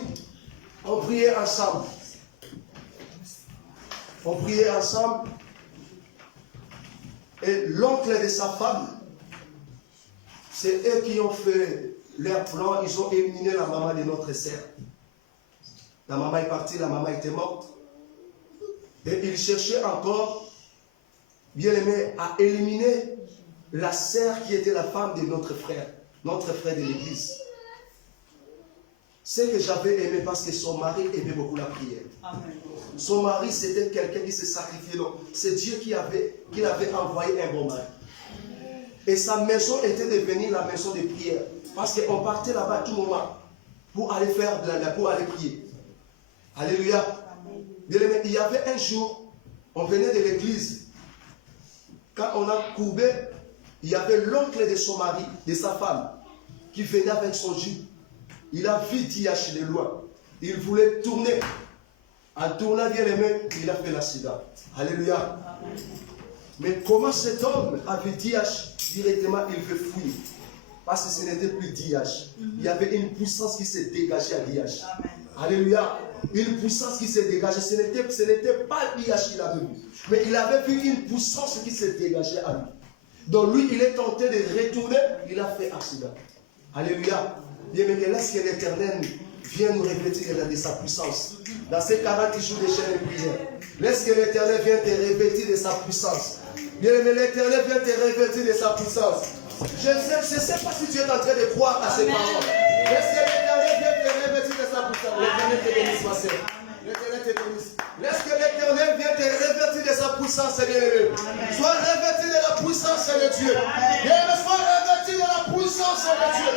on priait ensemble. On priait ensemble. Et l'oncle de sa femme, c'est eux qui ont fait leur plan. Ils ont éliminé la maman de notre sœur. La maman est partie, la maman était morte. Et ils cherchaient encore, bien aimé, à éliminer la sœur qui était la femme de notre frère de l'église. C'est que j'avais aimé parce que son mari aimait beaucoup la prière. Amen. Son mari, c'était quelqu'un qui se sacrifiait. Donc, c'est Dieu qui avait envoyé un bon mari. Et sa maison était devenue la maison de prière. Parce qu'on partait là-bas à tout moment pour aller pour aller prier. Alléluia. Bien aimé, il y avait un jour, on venait de l'église. Quand on a courbé, il y avait l'oncle de son mari, de sa femme, qui venait avec son jupe. Il a vu Diach de loin. Il voulait tourner. En tournant bien aimé, il a fait l'accident. Alléluia. Amen. Mais comment cet homme a vu Diach directement, il veut fuir. Parce que ce n'était plus Diach. Il y avait une puissance qui s'est dégagée à Diach. Alléluia. Une puissance qui s'est dégagée. Ce n'était pas Diach qu'il avait vu. Mais il avait vu une puissance qui s'est dégagée à lui. Donc lui, il est tenté de retourner, il a fait accident. Alléluia. Bien, mais laisse que l'Éternel vienne nous revêtir de sa puissance. Dans ces 40 jours de chaîne et prière, laisse que l'Éternel vienne te revêtir de sa puissance. Bien, mais l'Éternel vient te revêtir de sa puissance. Je ne sais pas si tu es en train de croire à ces paroles. Laisse que l'Éternel vienne te revêtir de sa puissance. L'Éternel te bénisse, ma sœur. L'Éternel te bénisse. Laisse que l'Éternel vienne te revêtir de sa puissance, bien-aimé. Sois revêtu de la puissance de Dieu. Bien-aimé, sois revêtu de la puissance de Dieu.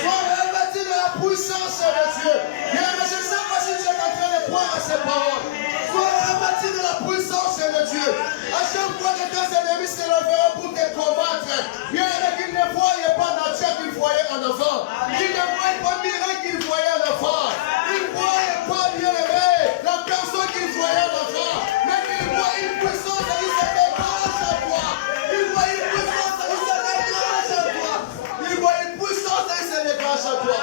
Sois revêtu de la puissance de Dieu. Bien-aimé, je ne sais pas si tu es en train de croire à ces paroles. Sois revêtu de la puissance de Dieu. À chaque fois que tes ennemis se lèveront pour te combattre, bien-aimé, qu'ils ne voyaient pas nature qu'ils voyaient en avant. Qu'ils ne voyaient pas miracle qu'ils voyaient en avant. Ils ne voyaient pas, bien-aimé, la personne qu'ils voyaient en avant. Mais qu'ils voient une puissance et ils se dégagent à toi. Ils voient une puissance et ils se dégagent à toi. Ils voient une puissance et ils se dégagent à toi.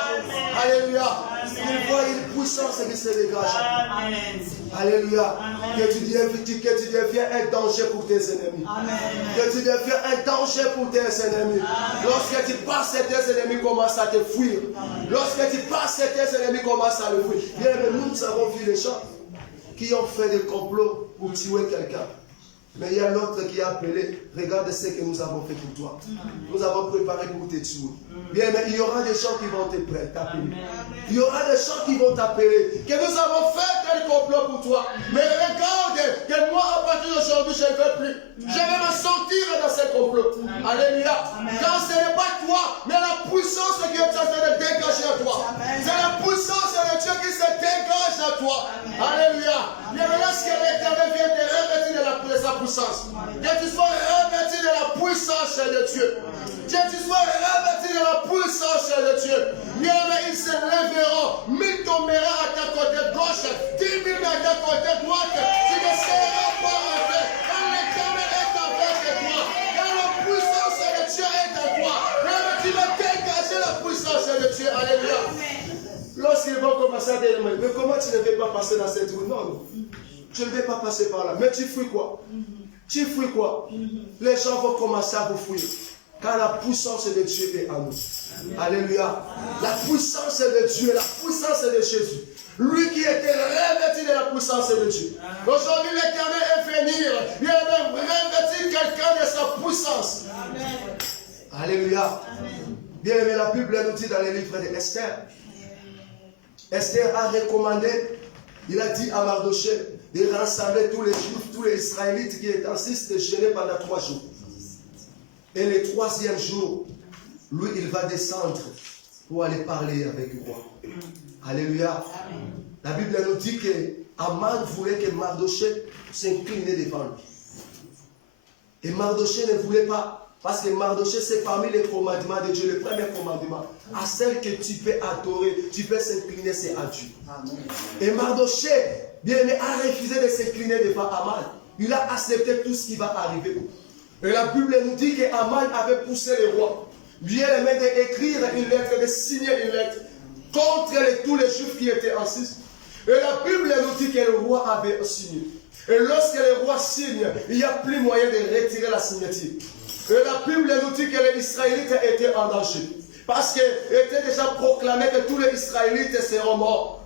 Alléluia. Ils voient une puissance et ils se dégagent à toi. Alléluia. Que tu deviens un danger pour tes ennemis. Amen. Que tu deviens un danger pour tes ennemis. Amen. Lorsque tu passes, tes ennemis commencent à te fuir. Lorsque tu passes, tes ennemis commencent à le fuir. Bien, mais nous avons vu les gens qui ont fait des complots pour tuer quelqu'un. Mais il y a l'autre qui a appelé, regarde ce que nous avons fait pour toi. Nous avons préparé pour te tuer. Bien, mais il y aura des gens qui vont t'appeler. Il y aura des gens qui vont t'appeler. Que nous avons fait tel complot pour toi. Mais regarde que moi, à partir d'aujourd'hui, je ne veux plus. Je vais me sentir dans ce complot. Alléluia. Car ce n'est pas toi, mais la puissance qui est en train de dégager à toi. C'est la puissance de Dieu qui se dégage à toi. Alléluia. Bien, mais lorsque l'Éternel vient te revêtir de sa puissance, que tu sois revêtu de la puissance de Dieu. Que tu sois revêtu de la puissance de Dieu. Bien, mais ils se lèveront. 1000 tomberont à ta côté gauche, 10 000 à ta côté droite. Tu ne seras pas arrêté. Quand l'Éternel est avec toi, quand la puissance de Dieu est en toi, tu vas dégager la puissance de Dieu. Alléluia. Lorsqu'ils vont commencer à dire, mais comment tu ne vais pas passer dans cette rue? Non, je ne vais pas passer par là. Mais tu fuis quoi? Tu fuis quoi? Les gens vont commencer à vous fuir. Car la puissance de Dieu est en nous. Alléluia. La puissance de Dieu, la puissance de Jésus. Lui qui était revêtu de la puissance de Dieu. Aujourd'hui, l'Éternel est venu. Il a revêtu quelqu'un de sa puissance. Alléluia. Bien aimé, la Bible nous dit dans les livres d'Esther. Esther a recommandé, il a dit à Mardochée de rassembler tous les Juifs, tous les Israélites qui étaient en Suisse de jeûner pendant 3 jours. Et le 3e jour, lui, il va descendre pour aller parler avec le roi. Alléluia. La Bible nous dit que Aman voulait que Mardochée s'incline devant lui. Et Mardochée ne voulait pas. Parce que Mardochée, c'est parmi les commandements de Dieu, le premier commandement. À celle que tu peux adorer, tu peux s'incliner, c'est à Dieu. Amen. Et Mardochée, bien aimé, a refusé de s'incliner devant Aman. Il a accepté tout ce qui va arriver. Et la Bible nous dit qu'Aman avait poussé le roi, bien aimé, d'écrire une lettre, de signer une lettre contre tous les Juifs qui étaient en Suisse. Et la Bible nous dit que le roi avait signé. Et lorsque le roi signe, il n'y a plus moyen de retirer la signature. Et la Bible nous dit que les Israélites étaient en danger. Parce qu'il était déjà proclamé que tous les Israélites seront morts.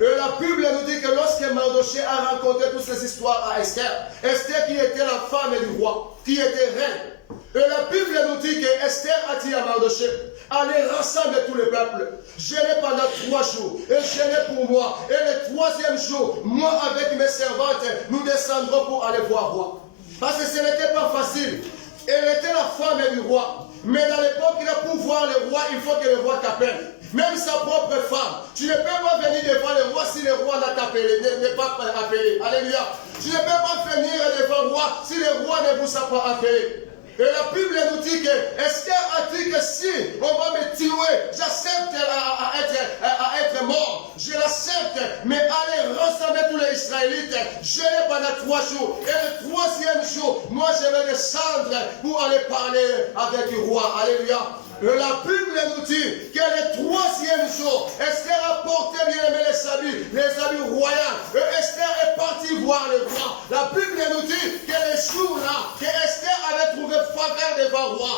Et la Bible nous dit que lorsque Mardochée a raconté toutes ces histoires à Esther, Esther qui était la femme du roi, qui était reine. Et la Bible nous dit que Esther a dit à Mardochée, allez rassembler tout le peuple, jeûnez pendant 3 jours, et jeûnez pour moi. Et le 3e jour, moi avec mes servantes, nous descendrons pour aller voir le roi. Parce que ce n'était pas facile. Elle était la femme du roi. Mais dans l'époque, pour voir le roi, il faut que le roi t'appelle. Même sa propre femme. Tu ne peux pas venir devant le roi si le roi n'a t'appelé, n'est pas appelé. Alléluia. Tu ne peux pas venir devant le roi si le roi ne vous a pas appelé. Et la Bible nous dit que Esther a dit que si on va me tuer, j'accepte à être mort. Je l'accepte. Mais allez rassembler tous les Israélites. Jeûner pendant 3 jours. Et le 3e jour, moi je vais descendre pour aller parler avec le roi. Alléluia. Et la Bible nous dit que le 3e jour, Esther a porté bien aimé les habits royaux. Et Esther est partie voir le roi. La Bible nous dit que le jour-là, que Esther avait trouvé faveur devant le roi.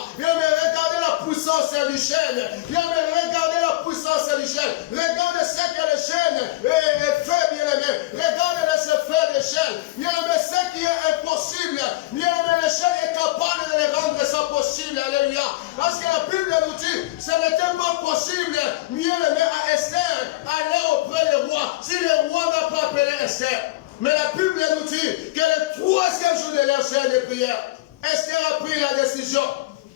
du chêne. Bien aimé, regardez la puissance du chêne. Regardez ce que le chêne fait, bien aimé. Regardez ce fait du chêne. Bien aimé, ce qui est impossible, bien aimé, le chêne est capable de le rendre ça possible. Alléluia. Parce que la Bible nous dit, ce n'était pas possible, bien aimé, à Esther, aller auprès du roi, si le roi n'a pas appelé Esther. Mais la Bible nous dit que le 3e jour de leur chaîne de prière, Esther a pris la décision.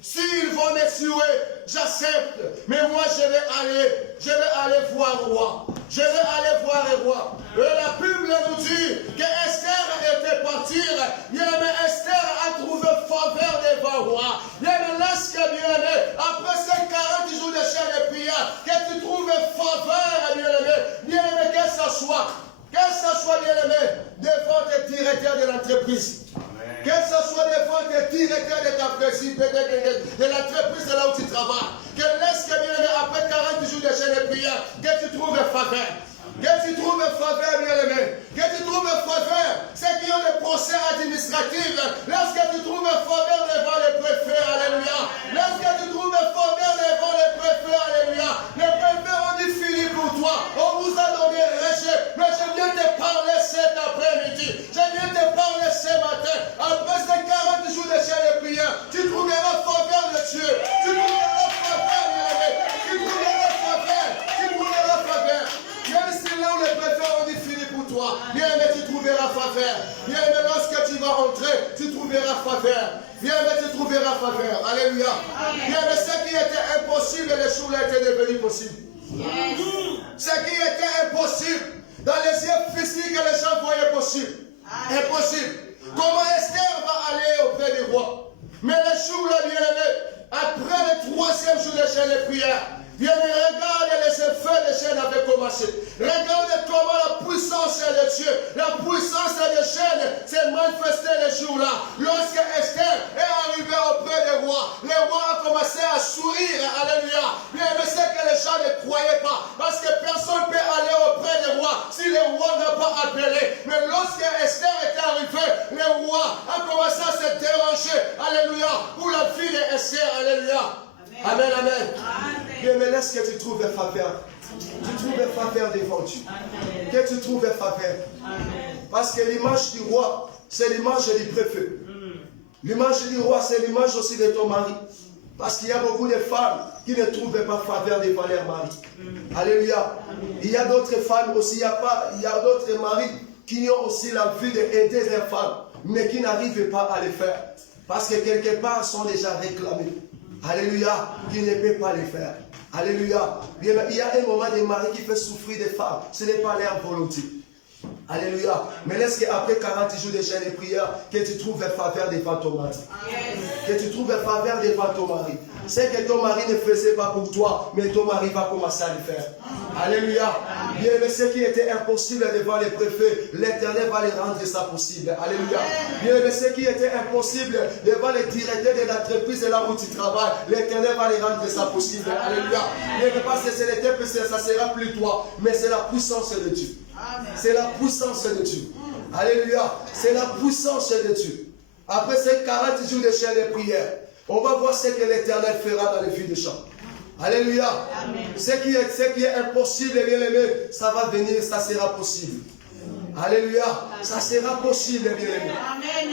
S'ils vont me tuer, j'accepte. Mais moi, je vais aller voir le roi. Je vais aller voir le roi. Et la Bible nous dit que Esther était partie. Bien aimé, Esther a trouvé faveur devant le roi. Bien aimé, lorsque, bien aimé, après ces 40 jours de chaîne de prière, que tu trouves faveur, bien aimé, que ce soit, bien aimé, devant tes directeurs de l'entreprise. Que ce soit devant tes directeurs de ta présidence, de l'entreprise de là où tu travailles. Que laisse que bien aimé, après 40 jours de chaîne de prière, que tu trouves faveur. Que tu trouves faveur, bien aimé. Que tu trouves faveur. Ceux qui ont des procès administratifs, lorsque tu trouves faveur devant le préfet, alléluia. Lorsque tu trouves faveur devant le préfet, alléluia. Le préfet ont dit fini pour toi. On vous a donné rejet. Mais je viens te parler cet après-midi. Je viens te parler ce matin. Après ces 40 jours de chaîne de prière, tu trouveras faveur de Dieu. Tu trouveras faveur, bien aimé. Tu trouveras faveur. Tu trouveras faveur. Même si là où les préfets ont dit fini pour toi, bien aimé, tu trouveras faveur. Bien aimé, lorsque tu vas entrer, tu trouveras faveur. Bien aimé, tu trouveras faveur. Alléluia. Bien aimé, ce qui était impossible, les choses étaient devenues possibles. Ce qui était impossible, dans les yeux physiques, les gens voyaient possible. Impossible. Comment Esther va aller auprès du roi? Mais le jour-là, bien aimé, après le 3e jour de chaîne de prière, bien aimé, regarde les effets de chaîne avaient commencé. Regarde comment la puissance de Dieu, la puissance de chaîne s'est manifestée le jour-là. Lorsque Esther est arrivée auprès du roi, le roi a commencé à sourire. Alléluia. Bien aimé, c'est que les gens ne croyaient pas. Parce que personne ne peut aller auprès du roi si le roi n'a pas appelé. Mais lorsque Esther est arrivée, le roi a commencé à se déranger. Alléluia. Pour la fille d'Esther. Alléluia. Amen, amen. Bien, mais laisse que tu trouves faveur. Tu trouves faveur devant Dieu. Que tu trouves faveur. Parce que l'image du roi, c'est l'image du préfet. L'image du roi, c'est l'image aussi de ton mari. Parce qu'il y a beaucoup de femmes qui ne trouvent pas faveur devant leur mari. Alléluia. Il y a d'autres femmes aussi, il y a d'autres maris qui ont aussi l'envie d'aider leurs femmes, mais qui n'arrivent pas à le faire. Parce que quelque part, sont déjà réclamés. Alléluia, qui ne peut pas le faire. Alléluia. Il y a un moment des maris qui fait souffrir des femmes. Ce n'est pas leur volonté. Alléluia. Mais laisse qu'après 40 jours de chaîne et prière, que tu trouves faveur devant ton mari. Que tu trouves faveur devant ton mari. C'est que ton mari ne faisait pas pour toi, mais ton mari va commencer à le faire. Alléluia. Bien, mais ce qui était impossible devant les préfets, l'Éternel va les rendre ça possible. Alléluia. Bien, mais ce qui était impossible devant les directeurs de l'entreprise et là où tu travailles, l'Éternel va les rendre ça possible. Alléluia. Bien, mais parce que ce n'était plus, ça sera plus toi, mais c'est la puissance de Dieu. C'est la puissance de Dieu. Alléluia. C'est la puissance de Dieu. Après ces 40 jours de chaîne de prière, on va voir ce que l'Éternel fera dans les vies des gens. Alléluia. Ce qui est impossible, bien aimé, ça va venir, ça sera possible. Alléluia. Ça sera possible, bien aimé.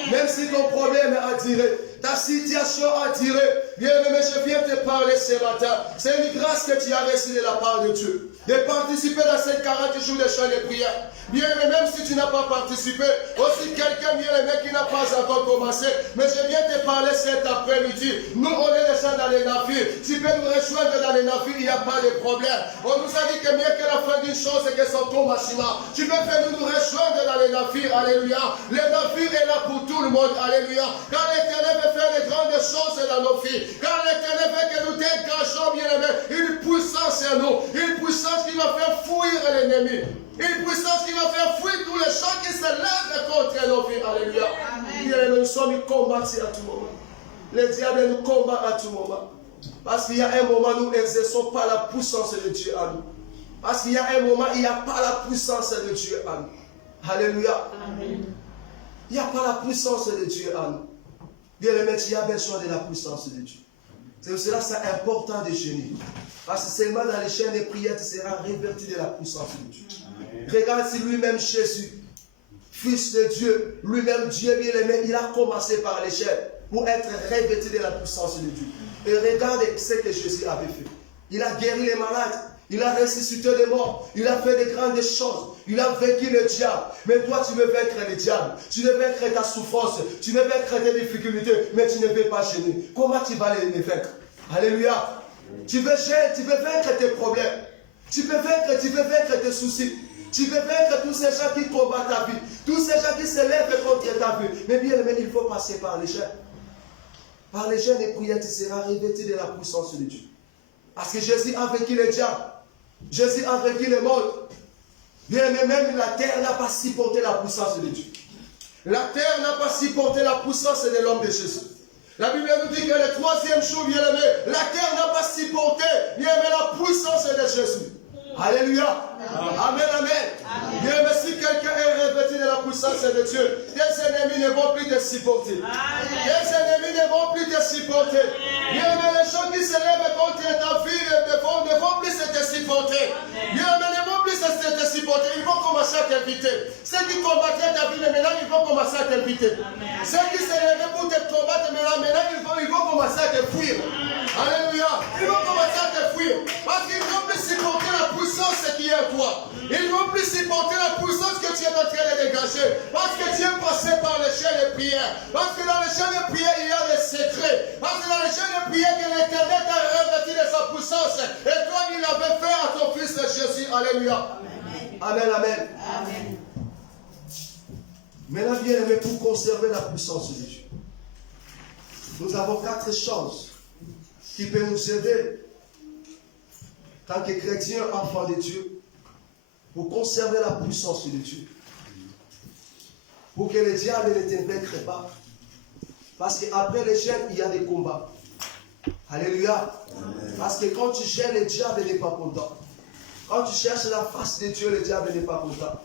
Même si ton problème a duré, ta situation a duré, bien aimé, je viens te parler ce matin. C'est une grâce que tu as reçue de la part de Dieu. De participer dans ces 40 jours de chaîne de prière. Bien aimé, même si tu n'as pas participé, aussi quelqu'un bien aimé qui n'a pas encore commencé, mais je viens te parler cet après-midi. Nous, on est déjà dans les navires. Tu peux nous rejoindre dans les navires, il n'y a pas de problème. On nous a dit que mieux que la fin d'une chose, c'est que son commencement. Tu peux venir nous rejoindre dans les navires, alléluia. Le navire est là pour tout le monde, alléluia. Quand l'Éternel veut faire de grandes choses dans nos vies, quand l'Éternel veut que nous dégageons, bien aimé, une puissance en nous, une puissance qui va faire fuir l'ennemi. Une puissance qui va faire fuir tous les gens qui se lèvent contre nos vies. Alléluia. Bien, nous sommes combattus à tout moment. Le diable nous combat à tout moment. Parce qu'il y a un moment où nous n'exerçons pas la puissance de Dieu à nous. Parce qu'il y a un moment où il n'y a pas la puissance de Dieu à nous. Alléluia. Il n'y a pas la puissance de Dieu à nous. Bien aimé, tu as besoin de la puissance de Dieu. C'est pour cela que c'est important de jeûner. Parce que seulement dans les chaînes de prière, tu seras revêtu de la puissance de Dieu. Regarde si lui-même Jésus, Fils de Dieu, lui-même Dieu bien-aimé, il a commencé par les chaînes pour être revêtu de la puissance de Dieu. Et regarde ce que Jésus avait fait. Il a guéri les malades, il a ressuscité les morts, il a fait de grandes choses, il a vaincu le diable. Mais toi, tu veux vaincre le diable, tu veux vaincre ta souffrance, tu veux vaincre tes difficultés, mais tu ne veux pas gêner. Comment tu vas les vaincre? Alléluia. Tu veux gêner, tu veux vaincre tes problèmes, tu veux vaincre tes soucis. Tu veux vaincre tous ces gens qui combattent ta vie, tous ces gens qui se lèvent contre ta vie. Mais bien aimé, il faut passer par les chaînes. Par les chaînes et prières, tu seras revêtu de la puissance de Dieu. Parce que Jésus a vaincu le diable. Jésus a vaincu le monde. Bien aimé, même la terre n'a pas supporté la puissance de Dieu. La terre n'a pas supporté la puissance de l'homme de Jésus. La Bible nous dit que le troisième jour, bien aimé, la terre n'a pas supporté, bien aimé, la puissance de Jésus. Alléluia. Amen, amen. Bien aimé, si quelqu'un est revêtu de la puissance de Dieu, tes ennemis ne vont plus te supporter. Tes ennemis ne vont plus te supporter. Bien aimé, les gens qui se lèvent contre ta vie ne vont plus te supporter. Bien aimé, ne vont plus te supporter. Ils vont commencer à t'inviter. Ceux qui combattaient ta vie, maintenant, ils vont commencer à t'inviter. Ceux qui se lèvent pour te combattre, maintenant, ils vont commencer à te fuir. Alléluia. Ils vont commencer à te fuir. Parce qu'ils ne vont plus supporter la puissance qui est en toi. Ils ne vont plus supporter la puissance que tu es en train de dégager. Parce que tu es passé par les chaînes de prière. Parce que dans les chaînes de prière, il y a des secrets. Parce que dans les chaînes de prière, que l'Éternel t'a revêtu de sa puissance. Et toi, il l'avait fait à ton fils Jésus. Alléluia. Amen, amen. Amen. Maintenant, bien aimé, pour conserver la puissance de Dieu, nous avons 4 choses qui peuvent nous aider, tant que chrétiens, enfants de Dieu, pour conserver la puissance de Dieu. Pour que le diable ne te vaincre pas. Parce qu'après les gènes, il y a des combats. Alléluia. Amen. Parce que quand tu gênes, le diable n'est pas content. Quand tu cherches la face de Dieu, le diable n'est pas content.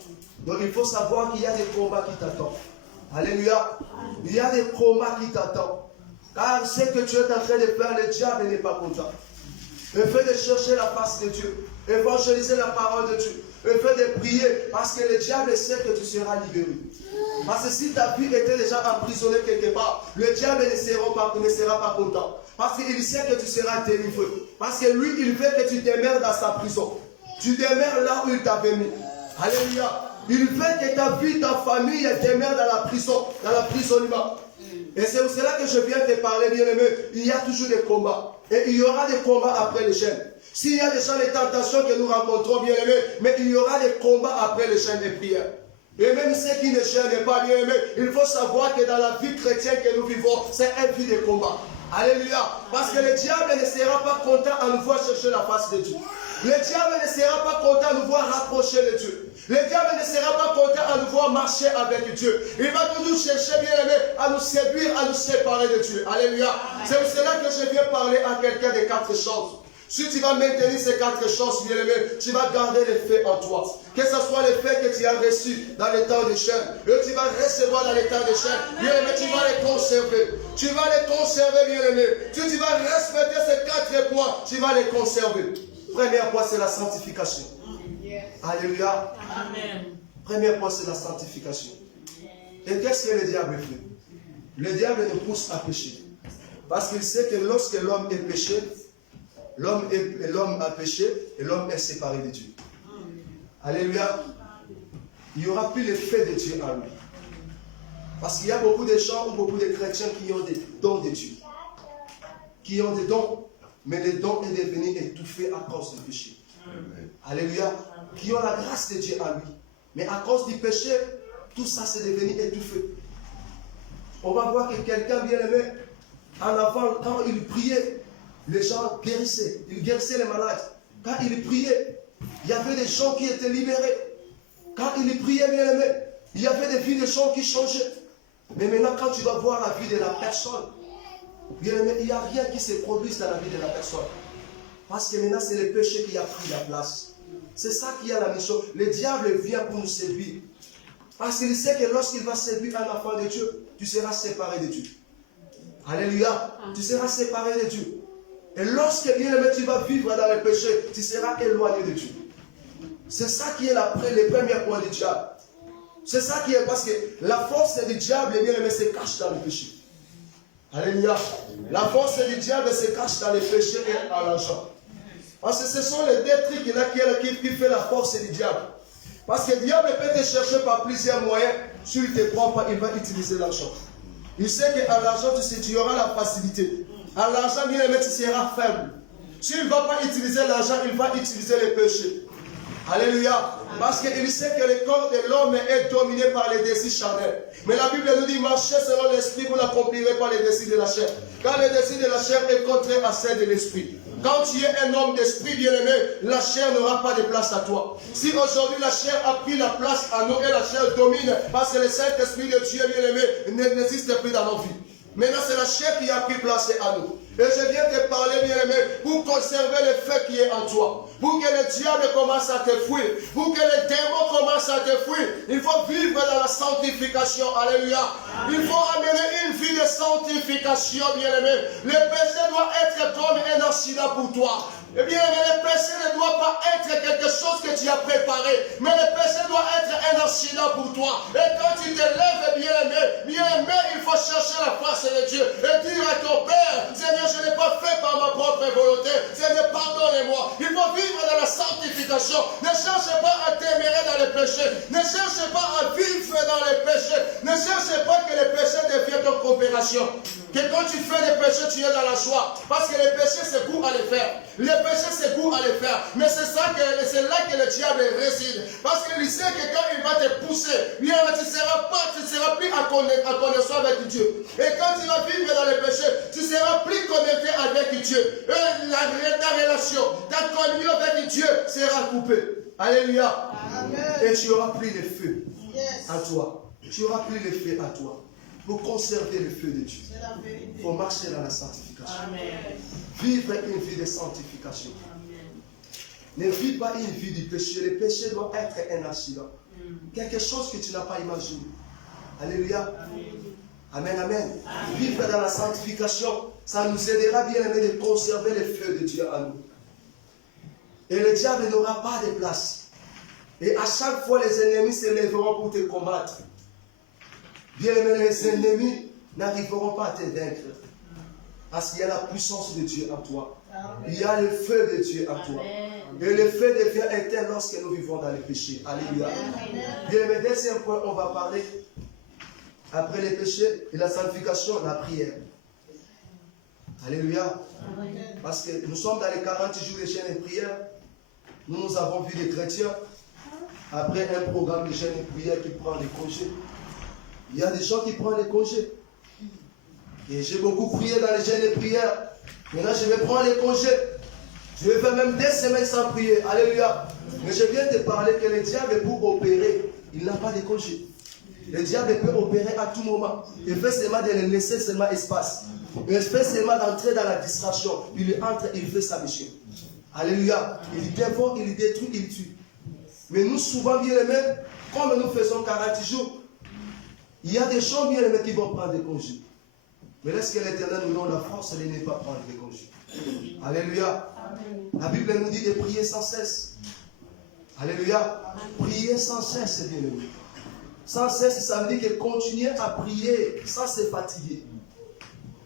Donc il faut savoir qu'il y a des combats qui t'attendent. Alléluia. Il y a des combats qui t'attendent. Car ce que tu es en train de faire, le diable n'est pas content. Le fait de chercher la face de Dieu, évangéliser la parole de Dieu, le fait de prier, parce que le diable sait que tu seras libéré. Parce que si ta vie était déjà emprisonnée quelque part, le diable ne sera pas content. Parce qu'il sait que tu seras délivré. Parce que lui, il veut que tu demeures dans sa prison. Tu demeures là où il t'avait mis. Alléluia. Il veut que ta vie, ta famille demeure dans la prison, dans l'emprisonnement. Et c'est pour cela que je viens te parler, bien-aimé. Il y a toujours des combats. Et il y aura des combats après les chaînes. S'il y a déjà les tentations que nous rencontrons, bien-aimé, mais il y aura des combats après les chaînes de prière. Et même ceux qui ne gênent pas, bien-aimé, il faut savoir que dans la vie chrétienne que nous vivons, c'est un vie de combat. Alléluia. Parce que le diable ne sera pas content à nous voir chercher la face de Dieu. Le diable ne sera pas content à nous voir rapprocher de Dieu. Le diable ne sera pas content à nous voir marcher avec Dieu. Il va toujours chercher, bien aimé, à nous séduire, à nous séparer de Dieu. Alléluia. C'est pour cela que je viens parler à quelqu'un des 4 choses. Si tu vas maintenir ces 4 choses, bien aimé, tu vas garder les faits en toi. Que ce soit les faits que tu as reçus dans les temps de chaîne, et tu vas recevoir dans les temps de chaîne, bien aimé, tu vas les conserver. Tu vas les conserver, bien aimé. Tu vas respecter ces 4 points, tu vas les conserver. Premier point, c'est la sanctification. Alléluia. Amen. Premier point, c'est la sanctification. Et qu'est-ce que le diable fait? Le diable nous pousse à pécher. Parce qu'il sait que lorsque l'homme est péché, l'homme a péché et l'homme est séparé de Dieu. Alléluia. Il n'y aura plus l'effet de Dieu en lui. Parce qu'il y a beaucoup de gens ou beaucoup de chrétiens qui ont des dons de Dieu. Qui ont des dons, mais les dons sont devenus étouffés à cause du péché. Amen. Alléluia. Qui ont la grâce de Dieu en lui. Mais à cause du péché, tout ça s'est devenu étouffé. On va voir que quelqu'un bien aimé, en avant, quand il priait, les gens guérissaient. Il guérissait les malades. Quand il priait, il y avait des gens qui étaient libérés. Quand il priait, bien aimé, il y avait des vies de gens qui changeaient. Mais maintenant, quand tu vas voir la vie de la personne, bien aimé, il n'y a rien qui se produise dans la vie de la personne. Parce que maintenant, c'est le péché qui a pris la place. C'est ça qui a la mission. Le diable vient pour nous séduire. Parce qu'il sait que lorsqu'il va séduire un enfant de Dieu, tu seras séparé de Dieu. Alléluia. Tu seras séparé de Dieu. Et lorsque, bien aimé, tu vas vivre dans le péché, tu seras éloigné de Dieu. C'est ça qui est les premiers points du diable. C'est ça qui est, parce que la force du diable, bien aimé, se cache dans le péché. Alléluia. La force du diable se cache dans le péché et dans l'argent. Parce que ce sont les deux trucs là qui fait la force du diable. Parce que le diable peut te chercher par plusieurs moyens. Si il ne te prend pas, il va utiliser l'argent. Il sait qu'à l'argent, tu auras la facilité. À l'argent, bien aimé, tu seras faible. S'il ne va pas utiliser l'argent, il va utiliser le péché. Alléluia. Parce qu'il sait que le corps de l'homme est dominé par les désirs charnels. Mais la Bible nous dit, marchez selon l'esprit, vous n'accomplirez pas les désirs de la chair. Car le désir de la chair est contraire à celle de l'esprit. Quand tu es un homme d'esprit bien-aimé, la chair n'aura pas de place à toi. Si aujourd'hui la chair a pris la place à nous et la chair domine, parce que le Saint-Esprit de Dieu bien-aimé n'existe plus dans nos vies. Maintenant, c'est la chair qui a pris place à nous. Et je viens te parler, bien-aimé, pour conserver le feu qui est en toi. Pour que le diable commence à te fuir. Pour que les démons commencent à te fuir. Il faut vivre dans la sanctification. Alléluia. Il faut amener une vie de sanctification, bien-aimé. Le péché doit être comme un accident pour toi. Eh bien, le péché ne doit pas être quelque chose que tu as préparé. Mais le péché doit être un accident pour toi. Et quand tu te lèves, bien-aimé, il faut chercher la face de Dieu. Et dire à ton Père, Seigneur, je n'ai pas fait par ma propre volonté. Seigneur, pardonne-moi. Il faut vivre dans la sanctification. Ne cherchez pas à témérer dans le péché. Ne cherchez pas à vivre dans le péché. Ne cherchez pas que le péché devienne ton coopération. Que quand tu fais le péché, tu es dans la joie. Parce que le péché, c'est pour à le faire. Le péché, c'est pour à le faire. Mais c'est là que le diable réside. Parce qu'il sait que quand il va te pousser, bien, tu ne seras plus à connaissance avec Dieu. Et quand tu vas vivre dans le péché, tu ne seras plus connecté avec Dieu. Et ta relation, ta communion avec Dieu sera coupée. Alléluia. Amen. Et tu auras plus le feu à toi. Tu auras plus le feu à toi. Pour conserver le feu de Dieu, il faut marcher dans la sanctification. Amen. Vivre une vie de sanctification. Amen. Ne vis pas une vie du péché. Le péché doit être un accident. Quelque chose que tu n'as pas imaginé. Alléluia. Amen, amen. Amen. Vivre dans la sanctification, ça nous aidera bien aimé de conserver le feu de Dieu à nous. Et le diable n'aura pas de place. Et à chaque fois, les ennemis se lèveront pour te combattre. Bien aimé, les ennemis n'arriveront pas à te vaincre. Parce qu'il y a la puissance de Dieu en toi. Il y a le feu de Dieu en toi. Et le feu devient éteint lorsque nous vivons dans le péché. Alléluia. Bien aimé, deuxième point, on va parler, après le péché et la sanctification, la prière. Alléluia. Parce que nous sommes dans les 40 jours de jeûne et prière. Nous avons vu des chrétiens, après un programme de jeûne et prière qui prend des congés. Il y a des gens qui prennent des congés. Et j'ai beaucoup prié dans les jeûnes et prières. Maintenant, je vais prendre les congés. Je vais faire même 2 semaines sans prier. Alléluia. Mais je viens te parler que le diable, pour opérer, il n'a pas de congé. Le diable peut opérer à tout moment. Il fait seulement de le laisser seulement espace. Il fait seulement d'entrer dans la distraction. Il entre, il fait sa mission. Alléluia. Il dévore, il détruit, il tue. Mais nous, souvent, bien aimés, comme nous faisons 40 jours, il y a des gens bien aimés qui vont prendre des congés. Mais laisse que l'Éternel nous donne la force de ne pas prendre des congés. Alléluia. Amen. La Bible nous dit de prier sans cesse. Alléluia. Prier sans cesse, bien aimé. Sans cesse, ça veut dire que continuer à prier sans se fatiguer.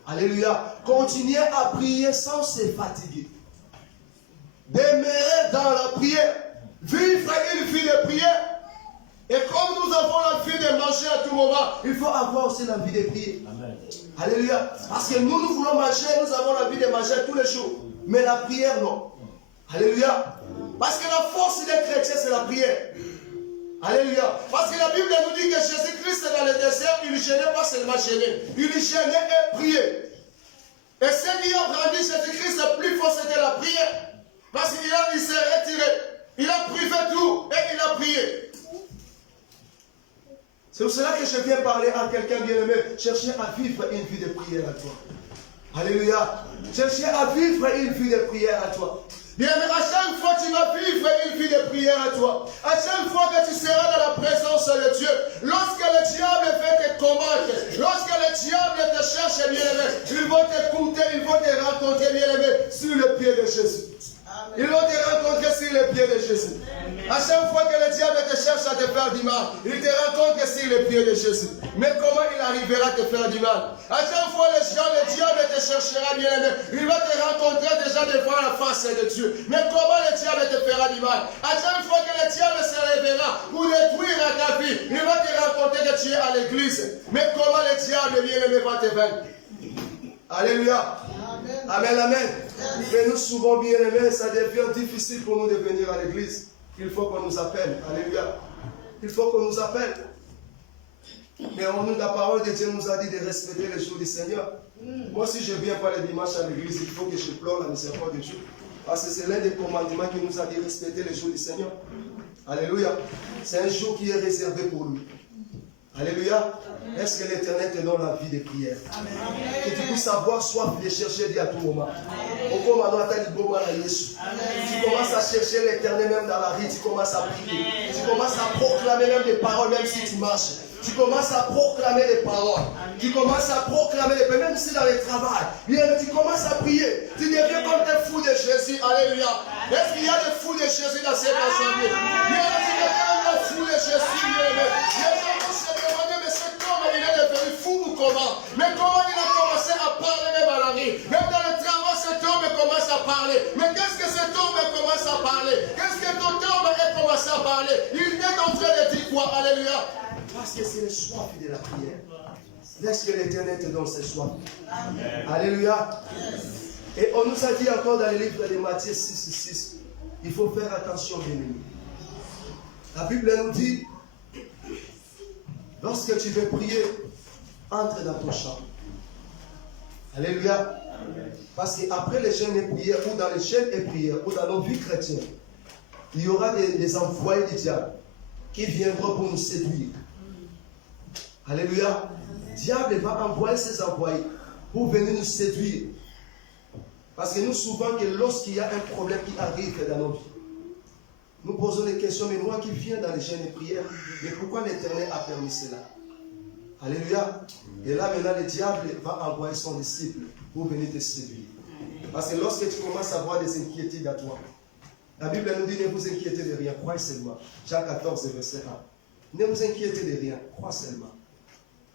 Alléluia. Continuer à prier sans se fatiguer. Demeurer dans la prière. Vivre une vie de prière. Et comme nous avons l'envie de manger à tout moment, il faut avoir aussi l'envie de prier. Amen. Alléluia. Parce que nous voulons manger, nous avons l'envie de manger tous les jours. Mais la prière, non. Alléluia. Parce que la force des chrétiens, c'est la prière. Alléluia. Parce que la Bible nous dit que Jésus-Christ, dans le désert, il ne gênait pas seulement gêner. Il gênait et priait. Et ce qui a rendu Jésus-Christ le plus fort, c'était la prière. Parce qu'il s'est retiré. Il a privé tout et il a prié. C'est pour cela que je viens parler à quelqu'un bien-aimé. Cherchez à vivre une vie de prière à toi. Alléluia. Cherchez à vivre une vie de prière à toi. Bien-aimé, à chaque fois tu vas vivre une vie de prière à toi. À chaque fois que tu seras dans la présence de Dieu. Lorsque le diable fait te combattre. Lorsque le diable te cherche, bien-aimé. Ils vont t'écouter, ils vont te rencontrer, bien-aimé. cherche à te faire du mal. Il te rencontre sur les pieds de Jésus. Mais comment il arrivera à te faire du mal? À chaque fois, le diable te cherchera, bien aimé. Il va te rencontrer déjà devant la face de Dieu. Mais comment le diable te fera du mal? À chaque fois que le diable se lèvera pour détruire ta vie, il va te rencontrer que tu es à l'église. Mais comment le diable, bien aimé, va te vaincre? Alléluia. Amen, amen. Mais nous, souvent, bien aimés, ça devient difficile pour nous de venir à l'église. Il faut qu'on nous appelle. Alléluia. Il faut qu'on nous appelle. Mais la parole de Dieu nous a dit de respecter les jours du Seigneur. Moi, si je ne viens pas le dimanche à l'église, il faut que je pleure la miséricorde de Dieu. Parce que c'est l'un des commandements qui nous a dit de respecter les jours du Seigneur. Alléluia. C'est un jour qui est réservé pour lui. Alléluia. Est-ce que l'Éternel te donne la vie de prière? Que tu puisses avoir soif de chercher Dieu à tout moment. Tu commences à chercher l'Éternel même dans la rue, tu commences à prier. Tu commences à proclamer même des paroles, même si tu marches. Tu commences à proclamer des paroles. Tu commences à proclamer des paroles, même si dans le travail. Bien, tu commences à prier. Tu deviens comme un fou de Jésus. Alléluia. Est-ce qu'il y a des fous de Jésus dans cette assemblée? Bien, tu deviens un fou de Jésus. Il est devenu fou ou comment? Mais comment il a commencé à parler même à la rue? Même dans le travail, cet homme commence à parler. Mais qu'est-ce que cet homme commence à parler? Qu'est-ce que ton homme a commencé à parler? Il est en train de dire quoi? Alléluia. Parce que c'est le soif de la prière. Laisse que l'Éternel te donne ce soif. Alléluia. Et on nous a dit encore dans le livre de Matthieu 6, il faut faire attention, bien aimés. La Bible nous dit, lorsque tu veux prier, entre dans ton champ. Alléluia. Parce qu'après les jeûnes et prières, ou dans les jeûnes et prières, ou dans nos vies chrétiennes, il y aura des envoyés du diable qui viendront pour nous séduire. Alléluia. Le diable va envoyer ses envoyés pour venir nous séduire. Parce que nous, souvent, que lorsqu'il y a un problème qui arrive dans nos vies, nous posons des questions, mais moi qui viens dans les jeûnes et prières, mais pourquoi l'Éternel a permis cela? Alléluia. Et là, maintenant, le diable va envoyer son disciple pour venir te séduire. Parce que lorsque tu commences à avoir des inquiétudes à toi, la Bible nous dit, ne vous inquiétez de rien, croyez seulement. Jacques 14, verset 1. Ne vous inquiétez de rien, crois seulement.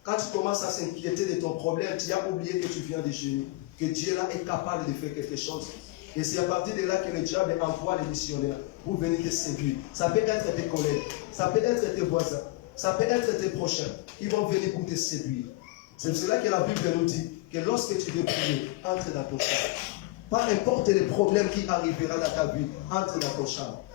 Quand tu commences à s'inquiéter de ton problème, tu as oublié que tu viens de génie, que Dieu là est capable de faire quelque chose. Et c'est à partir de là que le diable envoie les missionnaires pour venir te séduire. Ça peut être tes collègues, ça peut être tes voisins, ça peut être tes prochains. Ils vont venir pour te séduire. C'est cela que la Bible nous dit que lorsque tu veux prier, entre dans ton champ. Peu importe les problèmes qui arriveront dans ta vie, entre dans ton champ.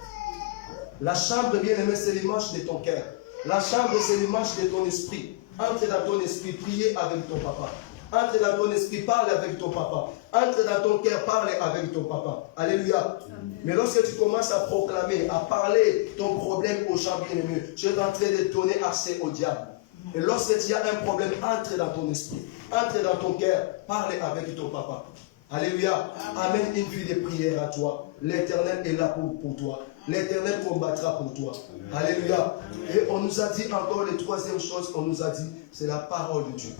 La chambre, bien aimé, c'est l'image de ton cœur. La chambre, c'est l'image de ton esprit. Entre dans ton esprit, priez avec ton papa. Entre dans ton esprit, parle avec ton papa. Entre dans ton cœur, parle avec ton papa. Alléluia. Amen. Mais lorsque tu commences à proclamer, à parler ton problème aux gens bien-aimés, tu es en train de donner accès au diable. Et lorsque tu as un problème, entre dans ton esprit. Entre dans ton cœur, parle avec ton papa. Alléluia. Amène une vie de prière à toi. L'Éternel est là pour toi. L'Éternel combattra pour toi. Alléluia. Et on nous a dit encore, la troisième chose qu'on nous a dit, c'est la parole de Dieu.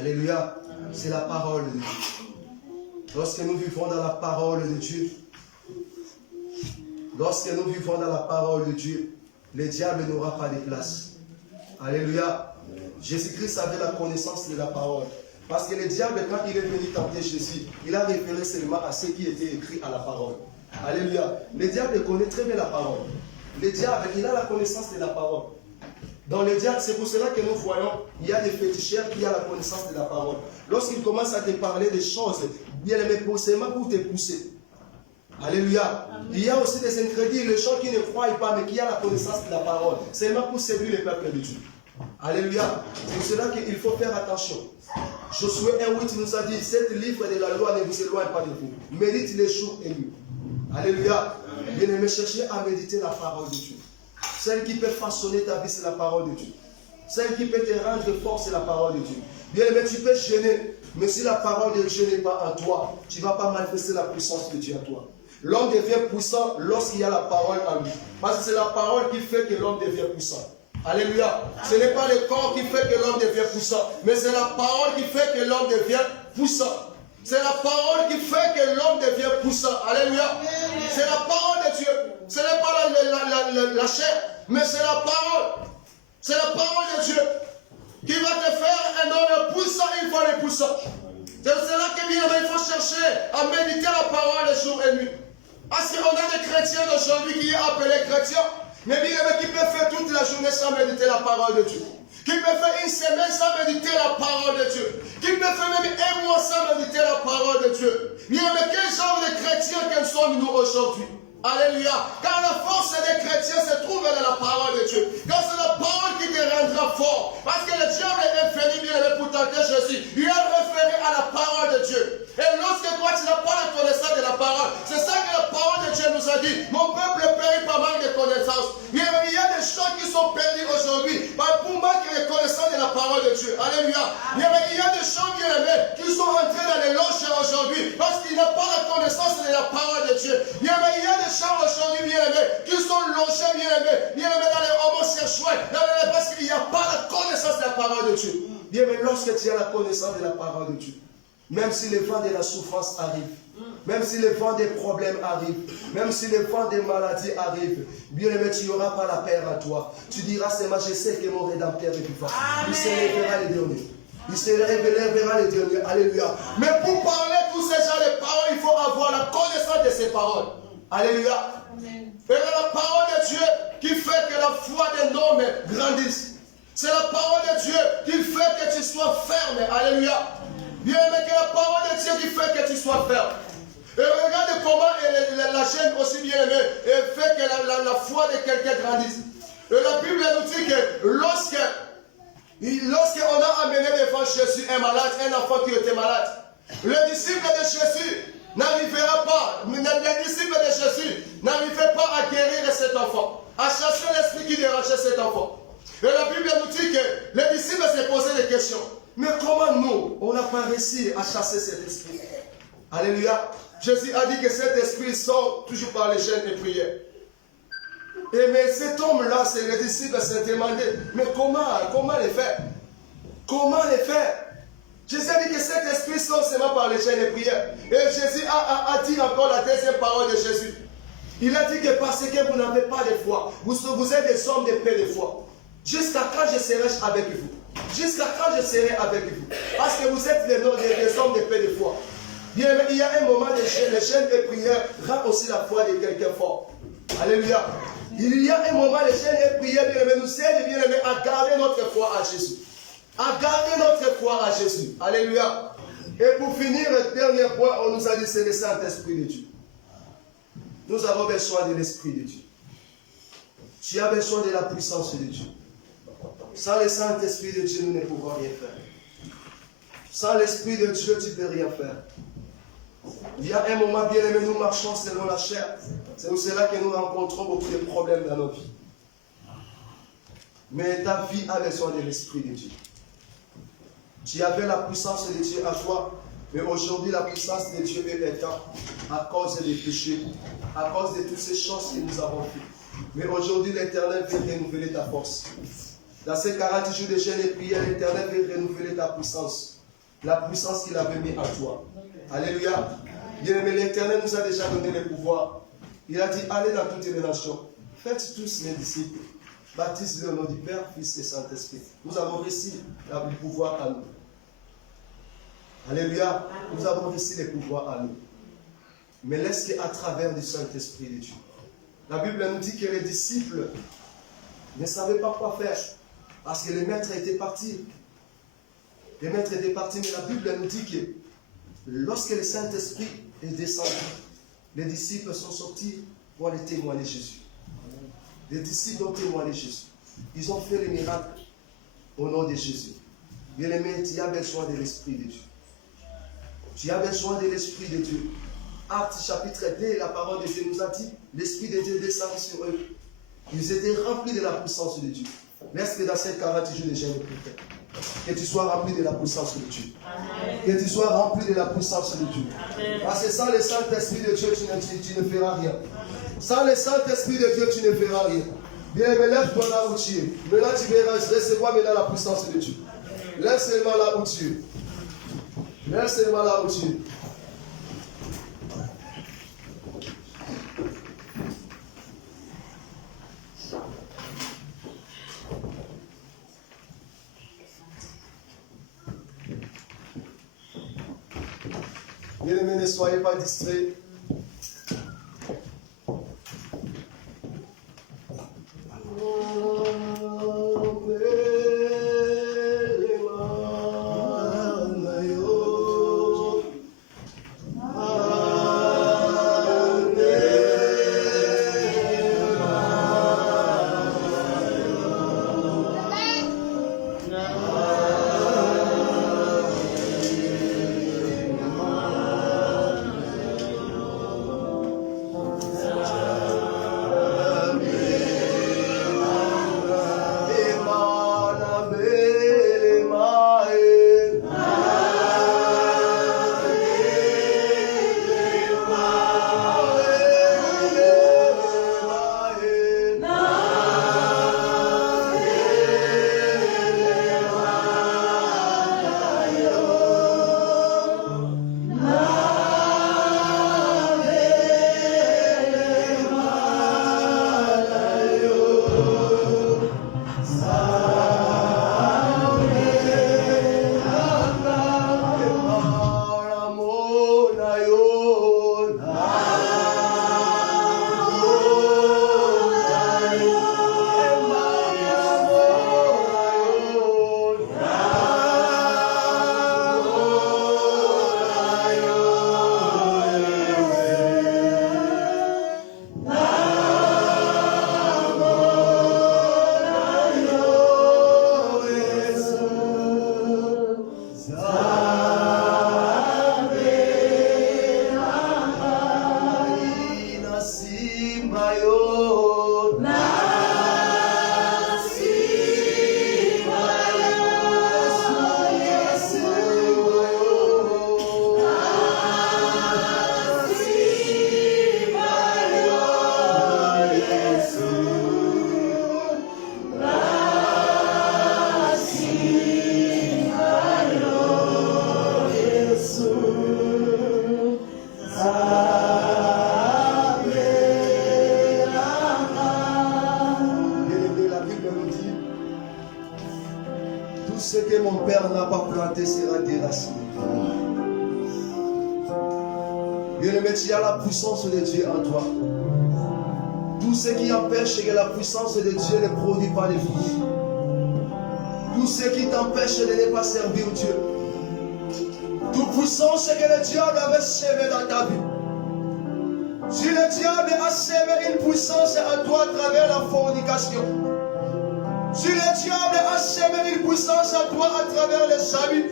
Alléluia. C'est la parole de Dieu. Lorsque nous vivons dans la parole de Dieu, le diable n'aura pas de place. Alléluia. Jésus-Christ avait la connaissance de la parole. Parce que le diable, quand il est venu tenter Jésus, il a référé seulement à ce qui était écrit à la parole. Alléluia. Le diable connaît très bien la parole. Le diable, il a la connaissance de la parole. Dans le diable, c'est pour cela que nous voyons, il y a des féticheurs qui ont la connaissance de la parole. Lorsqu'ils commencent à te parler des choses, bien aimé, seulement pour te pousser. Alléluia. Il y a aussi des incrédules, les gens qui ne croient pas, mais qui ont la connaissance de la parole. Seulement pour séduire le peuple de Dieu. Alléluia. C'est pour cela qu'il faut faire attention. Josué 1:8 nous a dit, cet livre de la loi ne vous éloigne pas de vous. Médite les jours et nuits. Alléluia. Bien aimé, cherchez à méditer la parole de Dieu. Celle qui peut façonner ta vie, c'est la parole de Dieu. Celle qui peut te rendre fort, c'est la parole de Dieu. Bien aimé, tu peux gêner, mais si la parole de Dieu n'est pas en toi, tu ne vas pas manifester la puissance de Dieu en toi. L'homme devient puissant lorsqu'il y a la parole en lui. Parce que c'est la parole qui fait que l'homme devient puissant. Alléluia. Ce n'est pas le corps qui fait que l'homme devient puissant, mais c'est la parole qui fait que l'homme devient puissant. C'est la parole qui fait que l'homme devient puissant. Alléluia. C'est la parole de Dieu. Ce n'est pas la chair, mais c'est la parole. C'est la parole de Dieu qui va te faire un homme puissant une fois les puissants. C'est cela que bien il faut chercher à méditer la parole jour et nuit. Parce qu'on a des chrétiens d'aujourd'hui qui sont appelés chrétiens, mais bien qui peuvent faire toute la journée sans méditer la parole de Dieu. Qui peut faire une semaine sans méditer la parole de Dieu. Qui peut faire même un mois sans méditer la parole de Dieu. Bien, mais quel genre de chrétiens que sommes-nous aujourd'hui? Alléluia. Car la force des chrétiens se trouve dans la parole de Dieu. Car c'est la parole qui te rendra fort. Parce que le diable est venu bien pour tenter Jésus. Il a référé à la parole de Dieu. Et lorsque toi tu n'as pas la connaissance de la parole, c'est ça que la parole de Dieu nous a dit. Mon peuple périt par manque de connaissance. Bien, il y a des choses qui sont perdues aujourd'hui pour manque de connaissance de la parole de Dieu. Alléluia. Bien, il y a des gens bien aimés qui sont entrés dans les loges aujourd'hui parce qu'ils n'ont pas la connaissance de la parole de Dieu. Bien, il y a des gens aujourd'hui bien aimés qui sont logés bien aimés dans les homosexuels, parce qu'il n'y a pas la connaissance de la parole de Dieu. Bien, mais lorsque tu as la connaissance de la parole de Dieu, même si les vents de la souffrance arrivent, même si les vents des problèmes arrivent, même si les vents des maladies arrivent, bien aimé, tu n'auras pas la paix à toi. Tu diras seulement, je sais que mon Rédempteur est vivant. Il se lèvera les derniers. Il se lèvera les derniers. Alléluia. Mais pour parler tous ces gens de paroles, il faut avoir la connaissance de ces paroles. Alléluia. C'est la parole de Dieu qui fait que la foi d'un homme grandisse. C'est la parole de Dieu qui fait que tu sois ferme. Alléluia. Bien aimé, que la parole de Dieu qui fait que tu sois ferme. Et regarde comment la chaîne aussi bien aimée fait que la foi de quelqu'un grandisse. Et la Bible nous dit que lorsqu'on a amené devant Jésus un malade, un enfant qui était malade, le disciple de Jésus n'arrivera pas, les disciples de Jésus n'arrivaient pas à guérir cet enfant, à chasser l'esprit qui dérangeait cet enfant. Et la Bible nous dit que les disciples se posaient des questions. Mais comment nous, on n'a pas réussi à chasser cet esprit? Alléluia. Jésus a dit que cet esprit sort toujours par les jeûnes et prières. Et mais cet homme-là, c'est les disciples se demandaient, mais comment le faire? Comment le faire? Jésus a dit que cet esprit sort seulement par les jeûnes et prières. Et Jésus a dit encore la deuxième parole de Jésus. Il a dit que parce que vous n'avez pas de foi, vous êtes des hommes de paix de foi. Jusqu'à quand je serai avec vous? Jusqu'à quand je serai avec vous? Parce que vous êtes des hommes de paix de foi. Bien, il y a un moment de jeûne et prière rend aussi la foi de quelqu'un fort. Alléluia. Il y a un moment de jeûne et prière, bien aimé, nous aide bien aimé à garder notre foi à Jésus. À garder notre foi à Jésus. Alléluia. Et pour finir, le dernier point, on nous a dit c'est le Saint-Esprit de Dieu. Nous avons besoin de l'Esprit de Dieu. Tu as besoin de la puissance de Dieu. Sans le Saint-Esprit de Dieu, nous ne pouvons rien faire. Sans l'Esprit de Dieu, tu ne peux rien faire. Il y a un moment bien aimé, nous marchons selon la chair. C'est pour cela que nous rencontrons beaucoup de problèmes dans nos vies. Mais ta vie a besoin de l'Esprit de Dieu. Tu avais la puissance de Dieu à toi, mais aujourd'hui la puissance de Dieu est éteinte à cause des péchés, à cause de toutes ces choses que nous avons faites. Mais aujourd'hui l'Éternel veut renouveler ta force. Dans ces 40 jours de jeûne et prière, l'Éternel veut renouveler ta puissance. La puissance qu'il avait mis en toi. Alléluia. Bien-aimé, l'Éternel nous a déjà donné le pouvoir. Il a dit, allez dans toutes les nations. Faites tous mes disciples. Baptise-les au nom du Père, Fils et Saint-Esprit. Nous avons reçu le pouvoir à nous. Alléluia. Nous avons reçu le pouvoir à nous. Mais laisse qu'à travers du Saint-Esprit de Dieu. La Bible nous dit que les disciples ne savaient pas quoi faire. Parce que les maîtres étaient partis. Les maîtres étaient partis, mais la Bible nous dit que lorsque le Saint-Esprit est descendu, les disciples sont sortis pour aller témoigner Jésus. Les disciples ont témoigné Jésus. Ils ont fait les miracles au nom de Jésus. Bien-aimé, tu as besoin de l'Esprit de Dieu. Tu as besoin de l'Esprit de Dieu. Actes chapitre 2, la parole de Dieu nous a dit, l'Esprit de Dieu descend sur eux. Ils étaient remplis de la puissance de Dieu. Laisse que dans ces 40 jours de jeûne et prière, que tu sois rempli de la puissance de Dieu. Amen. Que tu sois rempli de la puissance de Dieu. Amen. Parce que sans le Saint-Esprit de Dieu, tu ne feras rien. Sans le Saint-Esprit de Dieu, tu ne feras rien. Bien, mais lève-toi là où tu es. Maintenant, tu verras, recevoir maintenant la puissance de Dieu. Lève seulement là où tu es. Lève seulement là où tu es. Bien-aimés, ne soyez pas distraits. Ce que mon Père n'a pas planté sera déraciné. Bien-aimé, tu as la puissance de Dieu en toi. Tout ce qui empêche que la puissance de Dieu ne produit pas de fruits. Tout ce qui t'empêche de ne pas servir Dieu. Toute puissance que le diable avait sémée dans ta vie. Si le diable a sémé une puissance en toi à travers la fornication. Si le diable a sémé une puissance à toi à travers les habits,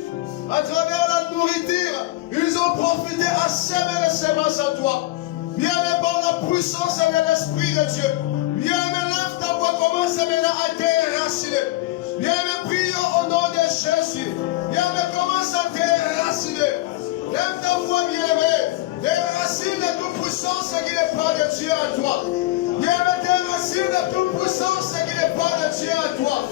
à travers la nourriture, ils ont profité à sémer les semences en toi. Bien-aimé, par la puissance de l'Esprit de Dieu. Bien-aimé, lève ta voix, commence maintenant à déraciner. Bien-aimé, prions au nom de Jésus. Bien-aimé, commence à déraciner. Lève ta voix, bien-aimé. Déracine toute puissance qui n'est pas de Dieu à toi. Bien-aimé, déracine toute puissance qui n'est pas de Dieu à toi.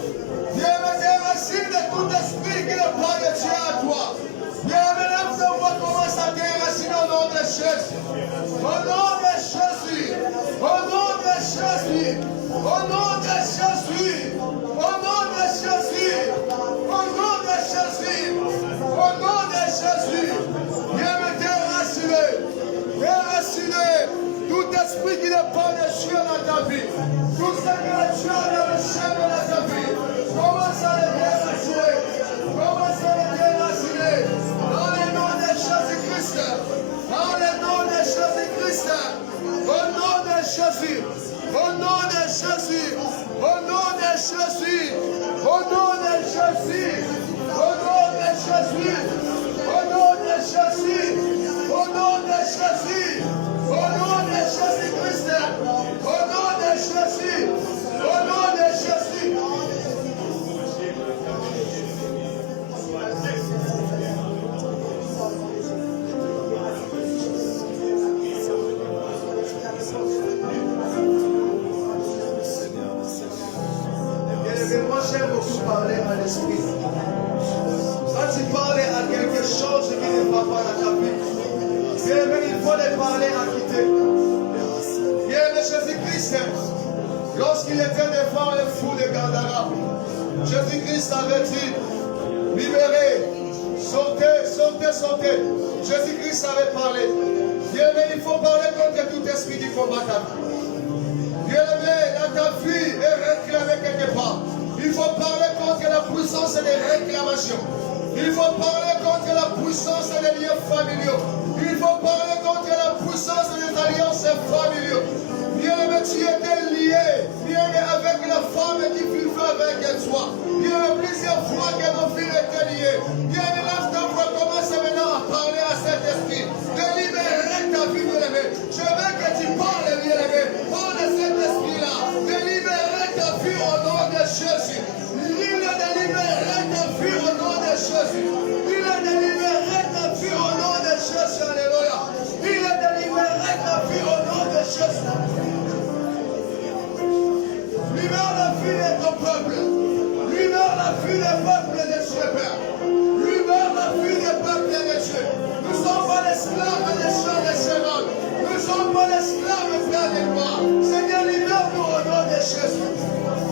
Bien-aimé, déracine tout esprit qui n'est pas de Dieu à toi. Bien-aimé, lève ta voix, commence à déraciner au nom de Jésus. Au nom de Jésus. Au nom de Jésus. Au nom de Jésus. Au nom de Jésus. Au nom de Jésus. Au nom de Jésus. Bien-aimé, déraciner. Déraciner tout esprit qui n'est pas de Dieu dans ta vie. Tout ce que le Dieu a sémé dans ta vie. Commence à le déraciner. Commence à le déraciner. Dans le nom de Jésus-Christ. Dans le nom de Jésus-Christ. Au nom de Jésus. Au nom de Jésus. Au nom de Jésus. Au nom de Jésus. Au nom de Jésus. Au nom de Jésus. Au nom de Jésus. Au nom de Jésus-Christ. Au nom de Jésus. Au nom de Jésus. Moi j'aime beaucoup parler à l'esprit. Quand tu parles à quelque chose qui ne va pas dans ta vie, il faut les parler à quitter. Bien-aimé Jésus-Christ, lorsqu'il était devant le fou de Gadara, Jésus-Christ avait dit, libérez Sortez, sortez, sortez. Jésus-Christ avait parlé. Bien-aimé, il faut parler contre tout esprit du combat. Bien-aimé, dans ta vie est réclamé quelque part. Il faut parler contre la puissance des réclamations. Il faut parler contre la puissance des liens familiaux. Il faut parler contre la puissance des alliances familiaux. Bien-aimé, tu étais lié, bien-aimé, avec la femme qui vivait avec toi. Bien-aimé, plusieurs fois que nos filles étaient liées. Bien-aimé, lève ta voix, commence maintenant à parler à cet esprit. De libérer ta vie, bien-aimé. Je veux que tu parles, bien-aimé. Parle à cet esprit-là. De libérer ta vie au nom de Jésus. Il a de libérer ta vie au nom de Jésus. Il a de libérer ta vie au nom de Jésus. Alléluia. Il a de libérer ta vie au nom de Jésus. Libère la vie de ton peuple. Libère la vie des peuples de Dieu, Père. Libère la vie des peuples de Dieu. Nous ne sommes pas l'esclave des champs des chevaux. Nous ne sommes pas l'esclave, Père des gloires. Seigneur, libère-nous au nom de Jésus.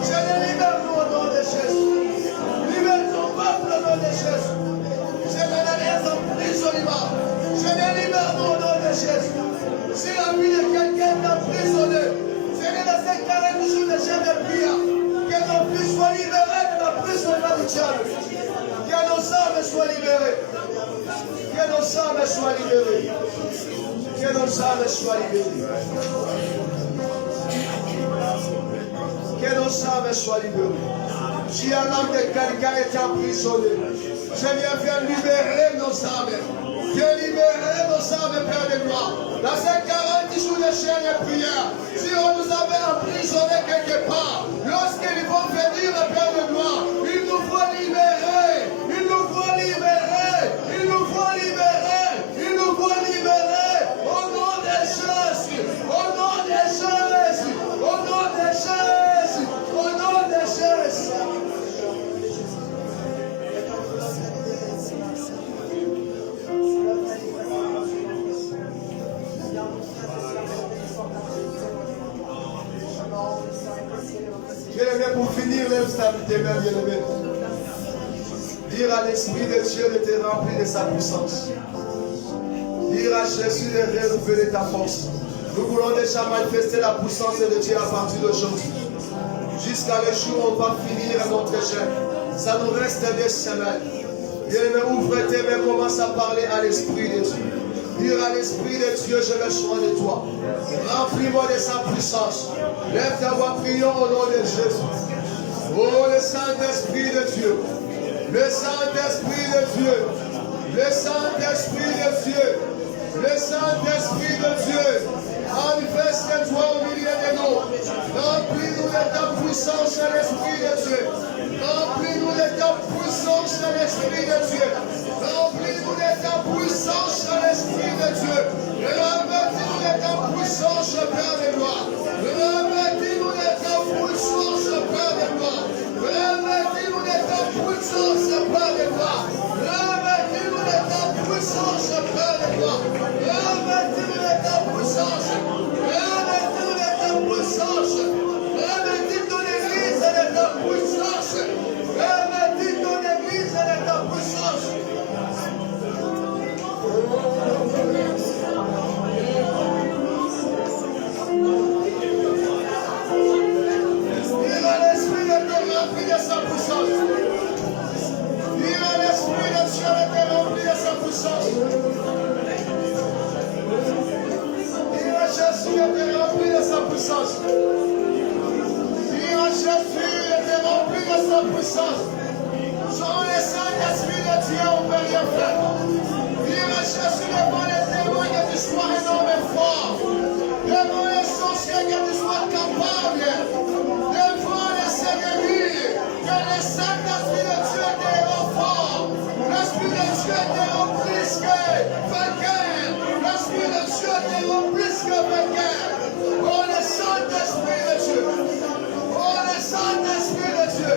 Seigneur, libère-nous au nom de Jésus. Libère ton peuple au nom de Jésus. Seigneur, les emprisonnements. Seigneur, libère-nous au nom de Jésus. Si la vie de quelqu'un est emprisonné, Seigneur, dans ces 40 jours de jeûne et prière, que nos vies soient libérées de la prisonnière du diable. Que nos âmes soient libérées. Que nos âmes soient libérées. Que nos âmes soient libérées. Que nos âmes soient libérées. Si un âme de quelqu'un est emprisonné, Seigneur, viens libérer nos âmes. Viens libérer nos âmes, Père de gloire. Dans ces 40 jours de chaîne et prière, si on nous avait emprisonnés quelque part, lorsqu'ils vont venir, Père de gloire, il nous faut libérer. Il nous faut libérer. Il nous faut libérer. Il nous faut libérer. Au nom de Jésus. Au nom de Jésus. Au nom de Jésus. Au nom de Jésus. Bien-aimé, pour finir, lève tes mains, bien-aimé. Dire à l'Esprit de Dieu de te remplir de sa puissance. Dire à Jésus de renouveler ta force. Nous voulons déjà manifester la puissance de Dieu à partir d'aujourd'hui. Jusqu'à le jour où on va finir notre jeûne. Ça nous reste des semaines. Bien-aimé, ouvre tes mains, commence à parler à l'Esprit de Dieu. Dire à l'Esprit de Dieu, je veux soin de toi. Remplis-moi de sa puissance. Lève ta voix, prions au nom de Jésus. Oh, le Saint-Esprit de Dieu. Le Saint-Esprit de Dieu. Le Saint-Esprit de Dieu. Le Saint-Esprit de Dieu. Manifeste-toi au milieu de nous. Remplis-nous de ta puissance, l'Esprit de Dieu. Remplis-nous de ta puissance, l'Esprit de Dieu. Remplis-nous de ta puissance, l'Esprit de Dieu. Revêtis-nous de ta puissance, Père de gloire. Revêtis-nous de ta puissance, Père de gloire. Revêtis-nous de ta puissance, Père de gloire. Revêtis-nous de ta puissance, Père de gloire. Revêtis-nous de ta puissance. Revêtis-nous de ta puissance. Revêtis ton Église de ta puissance. Revêtis ton Église de ta puissance. Sans le Saint-Esprit de Dieu, on ne peut rien faire. Dire à Jésus devant les témoins que tu sois énorme et fort. Devant les sorciers que tu sois capable. Devant les seigneuries, que le Saint-Esprit de Dieu te rend fort. L'Esprit de Dieu te rend plus que vainqueur. L'Esprit de Dieu te rend plus que vainqueur. Oh, le Saint-Esprit de Dieu. Oh, le Saint-Esprit de Dieu.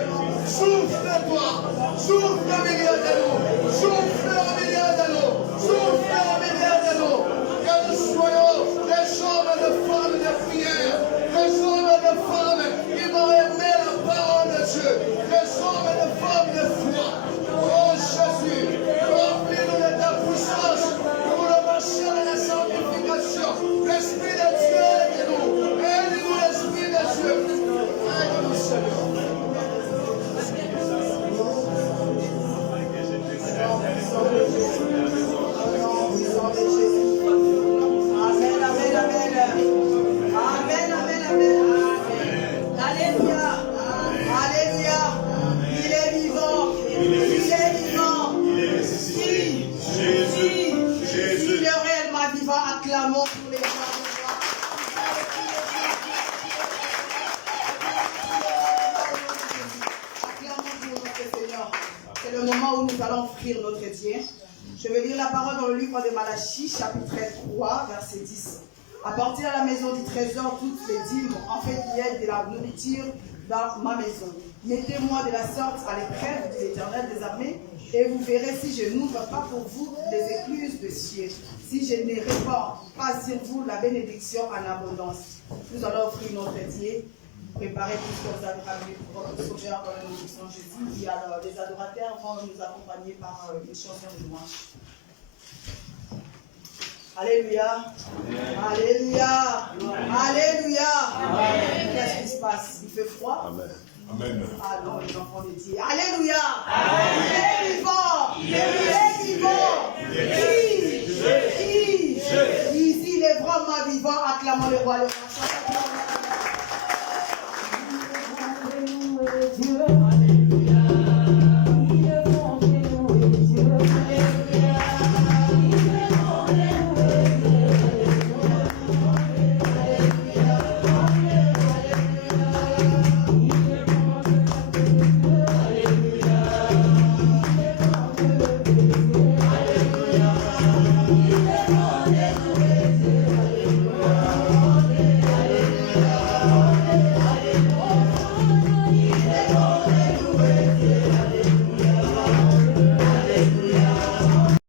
Souffle-toi, souffle au milieu de nous, souffle au milieu de nous, souffle au milieu de nous, que nous soyons des hommes et des femmes de prière, des hommes et des femmes qui vont aimer la parole de Dieu, des hommes et des femmes de foi. Oh Jésus, c'est le moment où nous allons offrir notre dîme. Je vais lire la parole dans le livre de Malachie, chapitre 3, verset 10. Apportez à la maison du trésor toutes les dîmes, en fait qu'il y ait de la nourriture dans ma maison. Mettez-moi de la sorte à l'épreuve de l'Éternel des armées, et vous verrez si je n'ouvre pas pour vous les écluses de ciel, si je ne répands pas sur vous la bénédiction en abondance. Nous allons offrir notre dîme. Préparez tout ce que vous avez ramené pour votre sauveur dans le nom de Jésus. Il y a les adorateurs vont nous accompagner par une chanson de louange. Alléluia. Alléluia. Alléluia. Qu'est-ce qui se passe? Il fait froid? Amen. Amen. Ah non, les enfants de Dieu. Alléluia. Il est vivant. Il est vivant. Qui? Ici, il est vraiment vivant. Acclamons le roi.